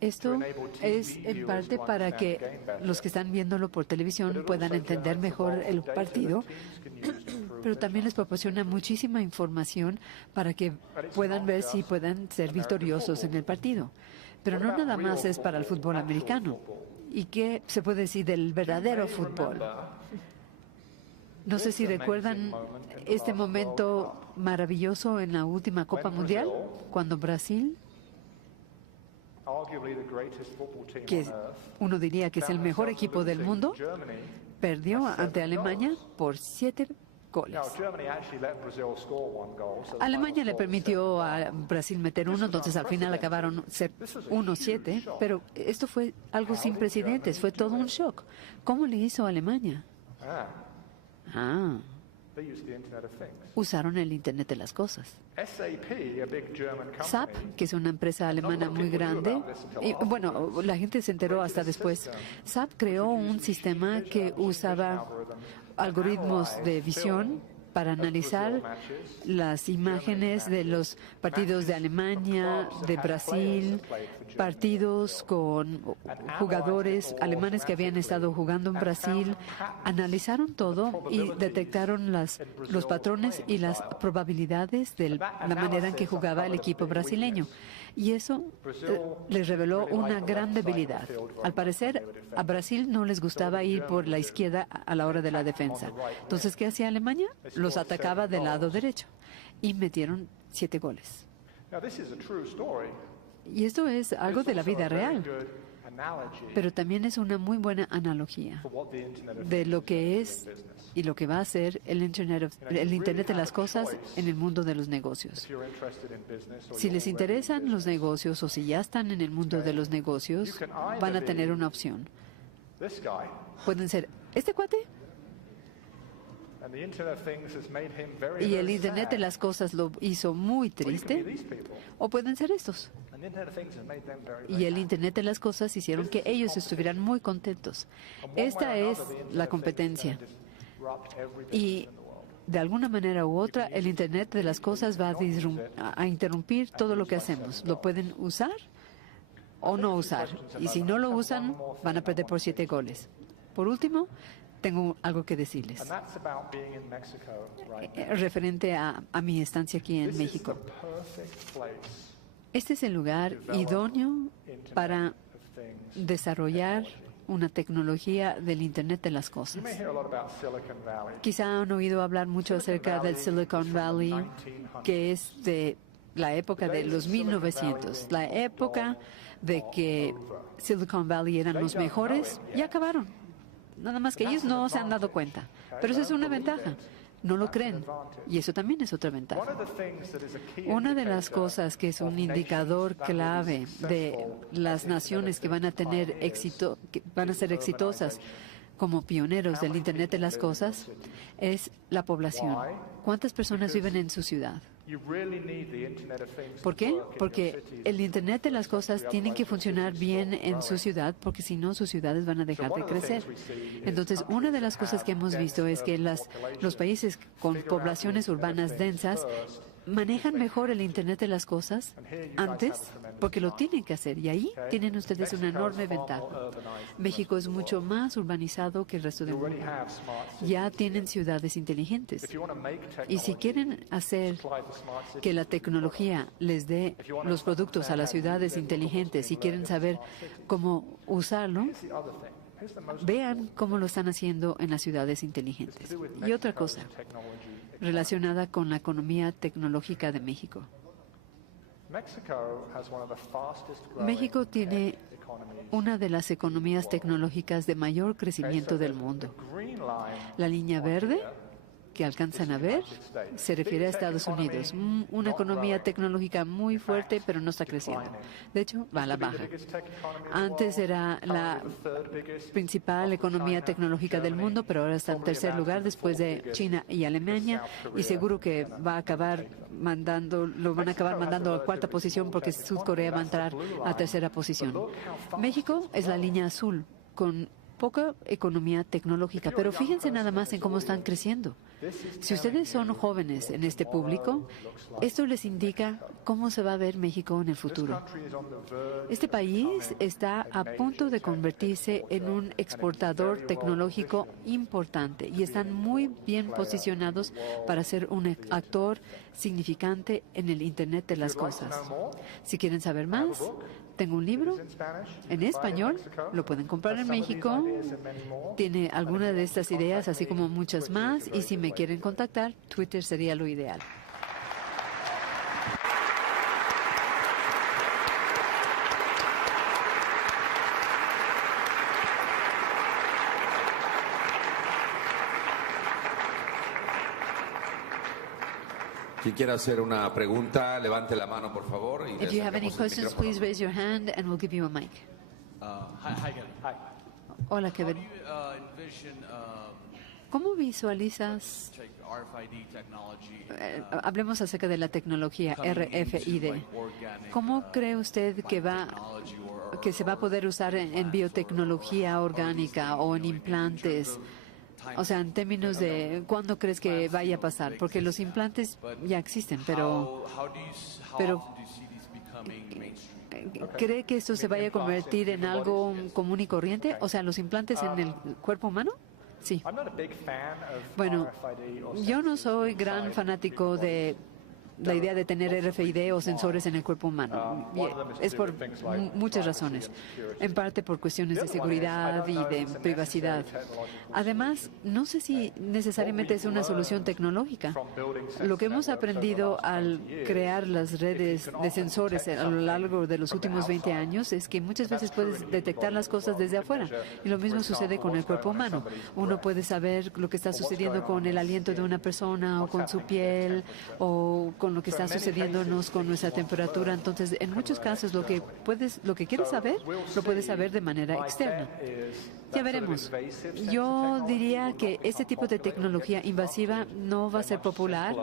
Esto es en parte para que los que están viéndolo por televisión puedan entender mejor el partido, pero también les proporciona muchísima información para que puedan ver si puedan ser victoriosos en el partido. Pero no nada más es para el fútbol americano. ¿Y qué se puede decir del verdadero fútbol? No sé si recuerdan este momento maravilloso en la última Copa Mundial, cuando Brasil, que uno diría que es el mejor equipo del mundo, perdió ante Alemania por 7 goles. Alemania le permitió a Brasil meter uno, entonces al final acabaron 1-7, pero esto fue algo sin precedentes, fue todo un shock. ¿Cómo le hizo Alemania? Usaron el Internet de las cosas. SAP, que es una empresa alemana muy grande, y bueno, la gente se enteró hasta después. SAP creó un sistema que usaba algoritmos de visión para analizar las imágenes de los partidos de Alemania, de Brasil, partidos con jugadores alemanes que habían estado jugando en Brasil. Analizaron todo y detectaron los patrones y las probabilidades de la manera en que jugaba el equipo brasileño. Y eso les reveló una gran debilidad. Al parecer, a Brasil no les gustaba ir por la izquierda a la hora de la defensa. Entonces, ¿qué hacía Alemania? Los atacaba del lado derecho y metieron 7 goles. Y esto es algo de la vida real, pero también es una muy buena analogía de lo que es y lo que va a ser el Internet de las cosas en el mundo de los negocios. Si les interesan los negocios o si ya están en el mundo de los negocios, van a tener una opción. Pueden ser este cuate, y el Internet de las cosas lo hizo muy triste, o pueden ser estos. Y el Internet de las cosas hicieron que ellos estuvieran muy contentos. Esta es la competencia. Y de alguna manera u otra, el Internet de las cosas va a interrumpir todo lo que hacemos. Lo pueden usar o no usar. Y si no lo usan, van a perder por 7 goles. Por último, tengo algo que decirles referente a mi estancia aquí en México. Este es el lugar idóneo para desarrollar una tecnología del Internet de las cosas. Quizá han oído hablar mucho acerca del Silicon Valley, que es de la época de los 1900, la época de que Silicon Valley eran los mejores y acabaron. Nada más que ellos no se han dado cuenta. Pero eso es una ventaja. No lo creen. Y eso también es otra ventaja. Una de las cosas que es un indicador clave de las naciones que van a tener éxito, que van a ser exitosas como pioneros del Internet de las Cosas es la población. ¿Cuántas personas viven en su ciudad? ¿Por qué? Porque el Internet de las Cosas tiene que funcionar bien en su ciudad, porque si no, sus ciudades van a dejar de crecer. Entonces, una de las cosas que hemos visto es que los países con poblaciones urbanas densas manejan mejor el Internet de las Cosas antes, porque lo tienen que hacer, y ahí tienen ustedes una enorme ventaja. México es mucho más urbanizado que el resto del mundo. Ya tienen ciudades inteligentes. Y si quieren hacer que la tecnología les dé los productos a las ciudades inteligentes y quieren saber cómo usarlo, vean cómo lo están haciendo en las ciudades inteligentes. Y otra cosa relacionada con la economía tecnológica de México. México tiene una de las economías tecnológicas de mayor crecimiento del mundo. La línea verde que alcanzan a ver se refiere a Estados Unidos, una economía tecnológica muy fuerte, pero no está creciendo. De hecho, va a la baja. Antes era la principal economía tecnológica del mundo, pero ahora está en tercer lugar después de China y Alemania, y seguro que lo van a acabar mandando a cuarta posición porque Sur Corea va a entrar a tercera posición. México es la línea azul, con poca economía tecnológica, pero fíjense nada más en cómo están creciendo. Si ustedes son jóvenes en este público, esto les indica cómo se va a ver México en el futuro. Este país está a punto de convertirse en un exportador tecnológico importante y están muy bien posicionados para ser un actor significante en el Internet de las Cosas. Si quieren saber más, tengo un libro en español, lo pueden comprar en México, tiene algunas de estas ideas, así como muchas más, y si me quieren contactar, Twitter sería lo ideal. Quien quiera hacer una pregunta, levante la mano, por favor. If you have any questions, please raise your hand and we'll give you a mic. Hi, Kevin. Hi. Hola, Kevin. How do you envision ¿Cómo visualizas? RFID technology? Hablemos acerca de la tecnología RFID. ¿Cómo cree usted que se va a poder usar en biotecnología orgánica o en implantes? O sea, en términos de cuándo crees que vaya a pasar, porque los implantes ya existen, pero ¿cree que esto se vaya a convertir en algo común y corriente? O sea, los implantes en el cuerpo humano. Sí. Bueno, yo no soy gran fanático de la idea de tener RFID o sensores en el cuerpo humano. Es por muchas razones. En parte por cuestiones de seguridad y de privacidad. Además, no sé si necesariamente es una solución tecnológica. Lo que hemos aprendido al crear las redes de sensores a lo largo de los últimos 20 años es que muchas veces puedes detectar las cosas desde afuera. Y lo mismo sucede con el cuerpo humano. Uno puede saber lo que está sucediendo con el aliento de una persona o con su piel o con lo que está sucediéndonos con nuestra temperatura. Entonces, en muchos casos, lo que quieres saber, lo puedes saber de manera externa. Ya veremos. Yo diría que este tipo de tecnología invasiva no va a ser popular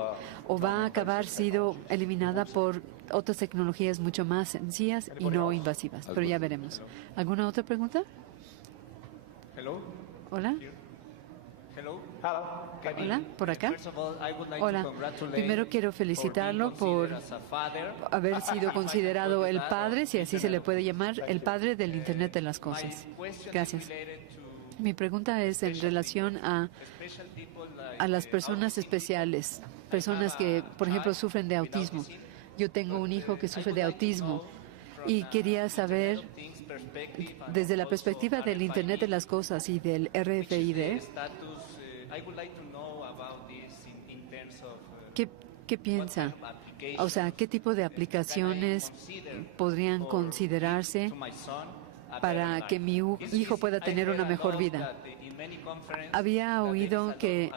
o va a acabar siendo eliminada por otras tecnologías mucho más sencillas y no invasivas. Pero ya veremos. ¿Alguna otra pregunta? Hola. Hola, por acá. Hola. Primero quiero felicitarlo por haber sido considerado el padre, si así se le puede llamar, el padre del Internet de las Cosas. Gracias. Mi pregunta es en relación a las personas especiales, personas que, por ejemplo, sufren de autismo. Yo tengo un hijo que sufre de autismo y quería saber, desde la perspectiva del Internet de las Cosas y del RFID, ¿qué piensa? O sea, ¿qué tipo de aplicaciones podrían considerarse para que mi hijo pueda tener una mejor vida? Había oído que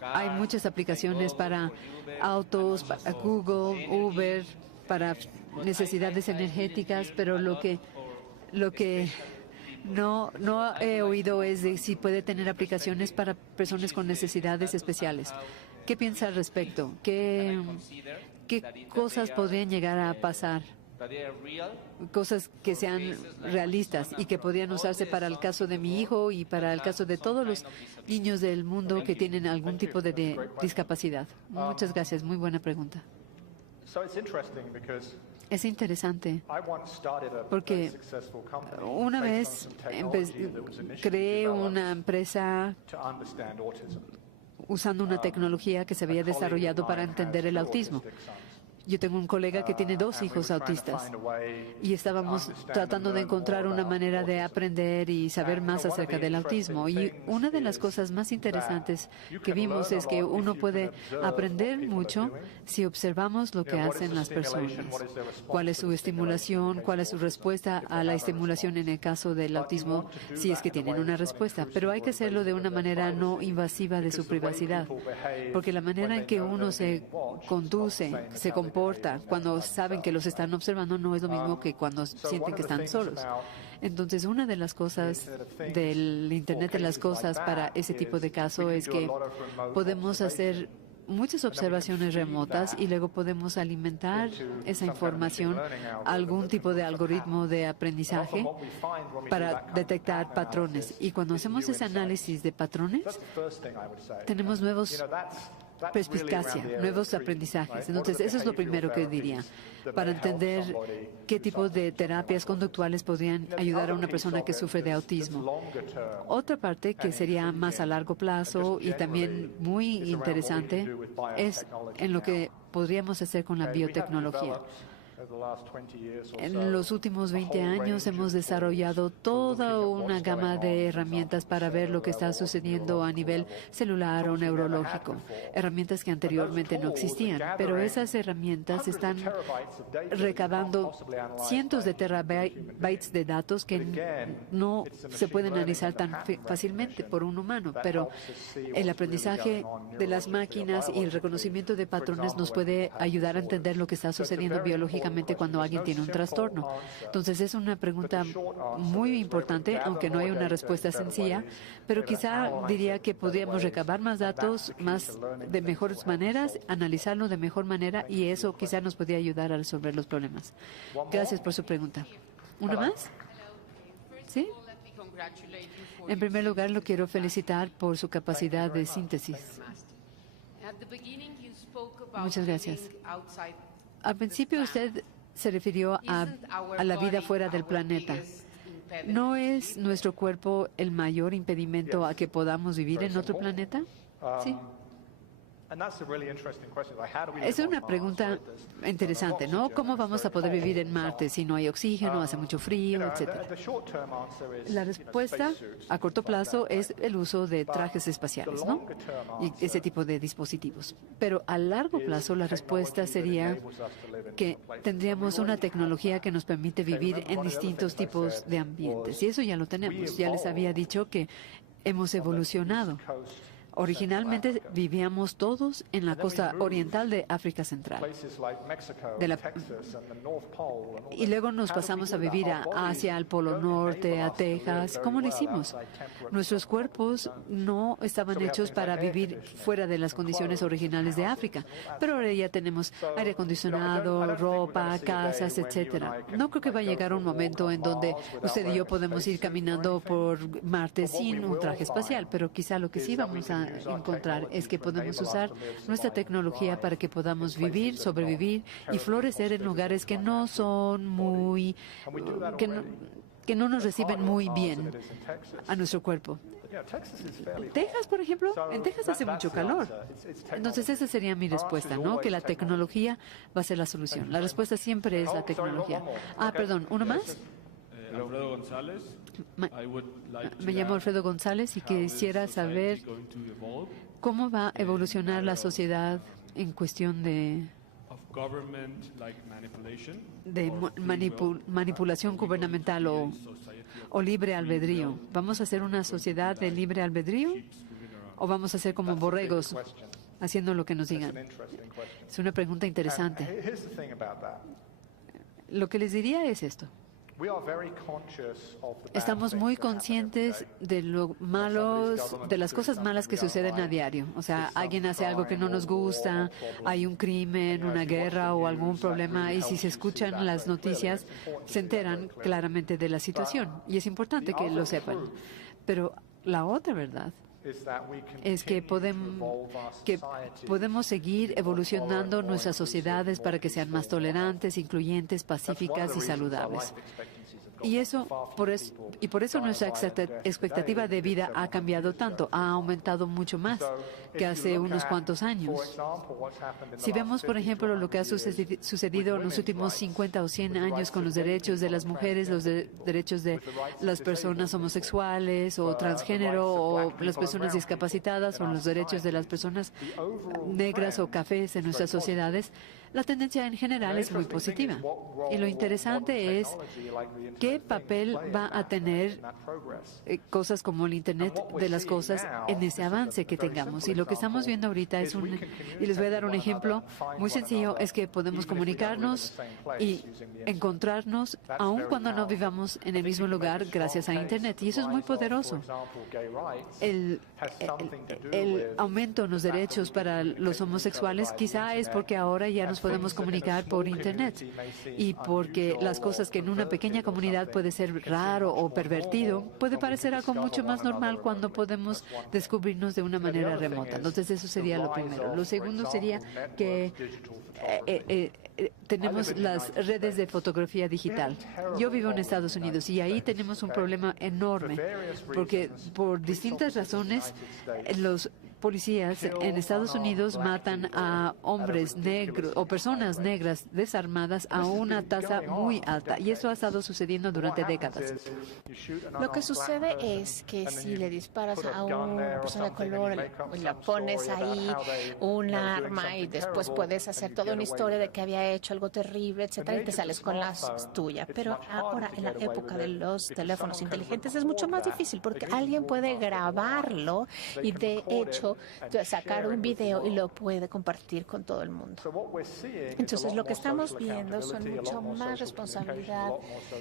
hay muchas aplicaciones para autos, para Google, Uber, para necesidades energéticas, pero lo que no he oído es de si puede tener aplicaciones para personas con necesidades especiales. ¿Qué piensa al respecto? ¿Qué cosas podrían llegar a pasar? Cosas que sean realistas y que podrían usarse para el caso de mi hijo y para el caso de todos los niños del mundo que tienen algún tipo de discapacidad. Muchas gracias. Muy buena pregunta. Es interesante porque una vez creé una empresa usando una tecnología que se había desarrollado para entender el autismo. Yo tengo un colega que tiene 2 hijos autistas y estábamos tratando de encontrar una manera de aprender y saber más acerca del autismo. Y una de las cosas más interesantes que vimos es que uno puede aprender mucho si observamos lo que hacen las personas. Cuál es su estimulación, cuál es su respuesta a la estimulación en el caso del autismo, si es que tienen una respuesta. Pero hay que hacerlo de una manera no invasiva de su privacidad, porque la manera en que uno se conduce, se comporta cuando saben que los están observando no es lo mismo que cuando sienten que están solos. Entonces, una de las cosas del Internet de las cosas para ese tipo de caso es que podemos hacer muchas observaciones remotas y luego podemos alimentar esa información a algún tipo de algoritmo de aprendizaje para detectar patrones. Y cuando hacemos ese análisis de patrones, tenemos nuevos perspicacia, nuevos aprendizajes. Entonces, eso es lo primero que diría, para entender qué tipo de terapias conductuales podrían ayudar a una persona que sufre de autismo. Otra parte que sería más a largo plazo y también muy interesante es en lo que podríamos hacer con la biotecnología. En los últimos 20 años hemos desarrollado toda una gama de herramientas para ver lo que está sucediendo a nivel celular o neurológico, herramientas que anteriormente no existían, pero esas herramientas están recabando cientos de terabytes de datos que no se pueden analizar tan fácilmente por un humano, pero el aprendizaje de las máquinas y el reconocimiento de patrones nos puede ayudar a entender lo que está sucediendo biológicamente cuando alguien tiene un trastorno. Entonces, es una pregunta muy importante, aunque no hay una respuesta sencilla, pero quizá diría que podríamos recabar más datos, de mejores maneras, analizarlo de mejor manera, y eso quizá nos podría ayudar a resolver los problemas. Gracias por su pregunta. ¿Una más? ¿Sí? En primer lugar, lo quiero felicitar por su capacidad de síntesis. Muchas gracias. Al principio usted se refirió a la vida fuera del planeta. ¿No es nuestro cuerpo el mayor impedimento a que podamos vivir en otro planeta? Sí. Es una pregunta interesante, ¿no? ¿Cómo vamos a poder vivir en Marte si no hay oxígeno, hace mucho frío, etcétera? La respuesta a corto plazo es el uso de trajes espaciales, ¿no? Y ese tipo de dispositivos. Pero a largo plazo la respuesta sería que tendríamos una tecnología que nos permite vivir en distintos tipos de ambientes. Y eso ya lo tenemos. Ya les había dicho que hemos evolucionado. Originalmente vivíamos todos en la costa oriental de África Central. Y luego nos pasamos a vivir hacia el Polo Norte, a Texas. ¿Cómo lo hicimos? Nuestros cuerpos no estaban hechos para vivir fuera de las condiciones originales de África. Pero ahora ya tenemos aire acondicionado, ropa, casas, etcétera. No creo que va a llegar un momento en donde usted y yo podemos ir caminando por Marte sin un traje espacial, pero quizá lo que sí vamos a encontrar es que podemos usar nuestra tecnología para que podamos vivir, sobrevivir y florecer en lugares que no son que no nos reciben muy bien a nuestro cuerpo. Texas, por ejemplo, en Texas hace mucho calor. Entonces esa sería mi respuesta, ¿no? Que la tecnología va a ser la solución. La respuesta siempre es la tecnología. Perdón, ¿uno más? Alfredo González. Me llamo Alfredo González y quisiera saber cómo va a evolucionar la sociedad en cuestión de manipulación gubernamental o libre albedrío. ¿Vamos a hacer una sociedad de libre albedrío o vamos a ser como borregos haciendo lo que nos digan? Es una pregunta interesante. Lo que les diría es esto. Estamos muy conscientes de lo malos, de las cosas malas que suceden a diario. O sea, alguien hace algo que no nos gusta, hay un crimen, una guerra o algún problema, y si se escuchan las noticias, se enteran claramente de la situación. Y es importante que lo sepan. Pero la otra verdad es que podemos seguir evolucionando nuestras sociedades para que sean más tolerantes, incluyentes, pacíficas y saludables. Y por eso nuestra expectativa de vida ha cambiado tanto, ha aumentado mucho más que hace unos cuantos años. Si vemos, por ejemplo, lo que ha sucedido en los últimos 50 o 100 años con los derechos de las mujeres, los derechos de las personas homosexuales o transgénero o las personas discapacitadas o los derechos de las personas negras o cafés en nuestras sociedades, la tendencia en general es muy positiva. Y lo interesante es qué papel va a tener cosas como el Internet de las cosas en ese avance que tengamos. Y lo que estamos viendo ahorita y les voy a dar un ejemplo muy sencillo, es que podemos comunicarnos y encontrarnos aun cuando no vivamos en el mismo lugar gracias a Internet. Y eso es muy poderoso. El aumento en los derechos para los homosexuales quizá es porque ahora ya nos podemos comunicar por Internet y porque las cosas que en una pequeña comunidad puede ser raro o pervertido, puede parecer algo mucho más normal cuando podemos descubrirnos de una manera remota. Entonces eso sería lo primero. Lo segundo sería que tenemos las redes de fotografía digital. Yo vivo en Estados Unidos y ahí tenemos un problema enorme porque por distintas razones los policías en Estados Unidos matan a hombres negros o personas negras desarmadas a una tasa muy alta, y eso ha estado sucediendo durante décadas. Lo que sucede es que si le disparas a una persona de color y la pones ahí un arma y después puedes hacer toda una historia de que había hecho algo terrible, etcétera, y te sales con la tuya. Pero ahora, en la época de los teléfonos inteligentes, es mucho más difícil porque alguien puede grabarlo y de hecho sacar un video y lo puede compartir con todo el mundo. Entonces lo que estamos viendo son mucho más responsabilidad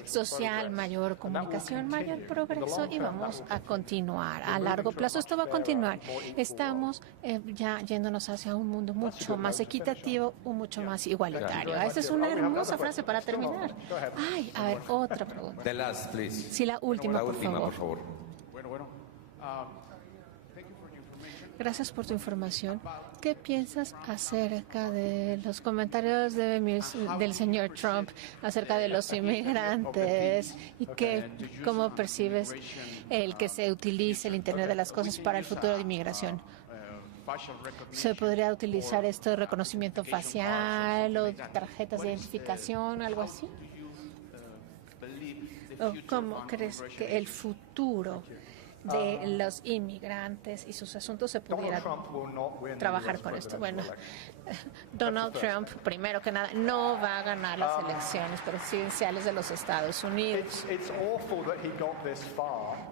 social, mayor comunicación, mayor progreso, y vamos a continuar. A largo plazo esto va a continuar. Estamos ya yéndonos hacia un mundo mucho más equitativo, mucho más igualitario. Esa es una hermosa frase para terminar. Ay, a ver, otra pregunta. The last, please. Sí, la última, por favor. Gracias por tu información. ¿Qué piensas acerca de los comentarios del señor Trump acerca de los inmigrantes y cómo percibes el que se utilice el Internet de las cosas para el futuro de inmigración? ¿Se podría utilizar esto de reconocimiento facial o tarjetas de identificación, algo así? ¿O cómo crees que el futuro de los inmigrantes y sus asuntos se pudiera trabajar con esto? Bueno, Donald Trump, primero que nada, no va a ganar las elecciones presidenciales de los Estados Unidos.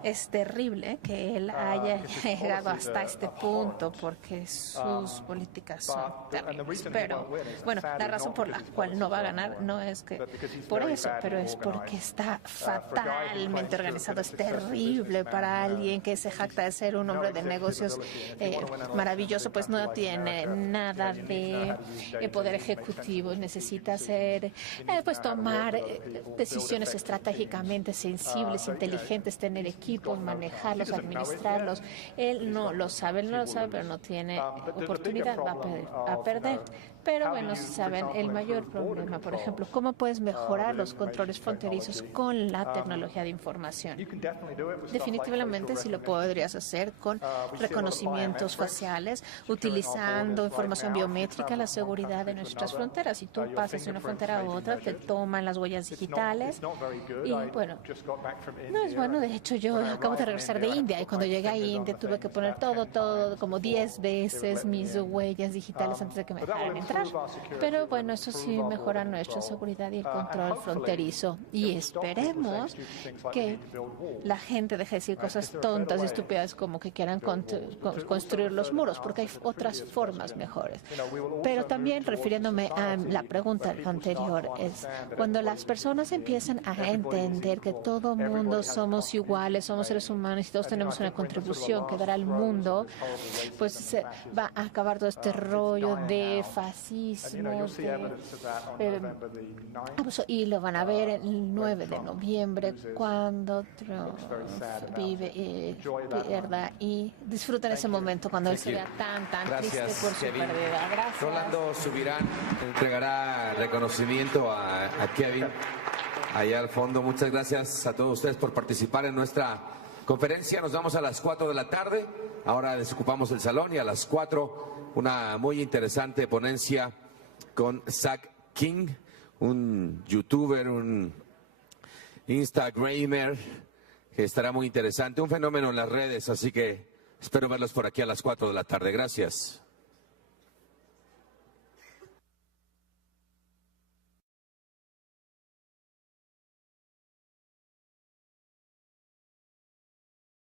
Es terrible que él haya llegado hasta este punto porque sus políticas son terribles. Pero, bueno, la razón por la cual no va a ganar no es que por eso, pero es porque está fatalmente organizado. Es terrible para alguien que se jacta de ser un hombre de negocios maravilloso, pues no tiene nada de poder ejecutivo. Necesita pues tomar decisiones estratégicamente sensibles, inteligentes, tener equipos, manejarlos, administrarlos. Él no lo sabe, pero no tiene oportunidad, va a perder. Pero bueno, saben, el mayor problema, por ejemplo, ¿cómo puedes mejorar los controles fronterizos con la tecnología de información? Definitivamente sí lo podrías hacer con reconocimientos faciales, utilizando información biométrica, la seguridad de nuestras fronteras. Si tú pasas de una frontera a otra, te toman las huellas digitales y bueno, no es bueno. De hecho, yo acabo de regresar de India y cuando llegué a India tuve que poner todo, como 10 veces mis huellas digitales antes de que me dejaran entrar. entrar. Pero bueno, eso sí mejora nuestra seguridad y el control fronterizo. Y esperemos que la gente deje de decir cosas tontas y estúpidas como que quieran construir los muros, porque hay otras formas mejores. Pero también refiriéndome a la pregunta anterior, es cuando las personas empiezan a entender que todo mundo somos iguales, somos seres humanos y todos tenemos una contribución que dar al mundo, pues se va a acabar todo este rollo de fascismo, y lo van a ver el 9 de noviembre cuando Trump vive y pierda, y disfruten ese momento cuando él se vea tan triste por su pérdida. Gracias. Rolando Subirán entregará reconocimiento a Kevin allá al fondo. Muchas gracias a todos ustedes por participar en nuestra conferencia. Nos vamos a las 4 de la tarde. Ahora desocupamos el salón y a las 4 una muy interesante ponencia con Zach King, un youtuber, un instagramer que estará muy interesante, un fenómeno en las redes, así que espero verlos por aquí a las 4 de la tarde. Gracias.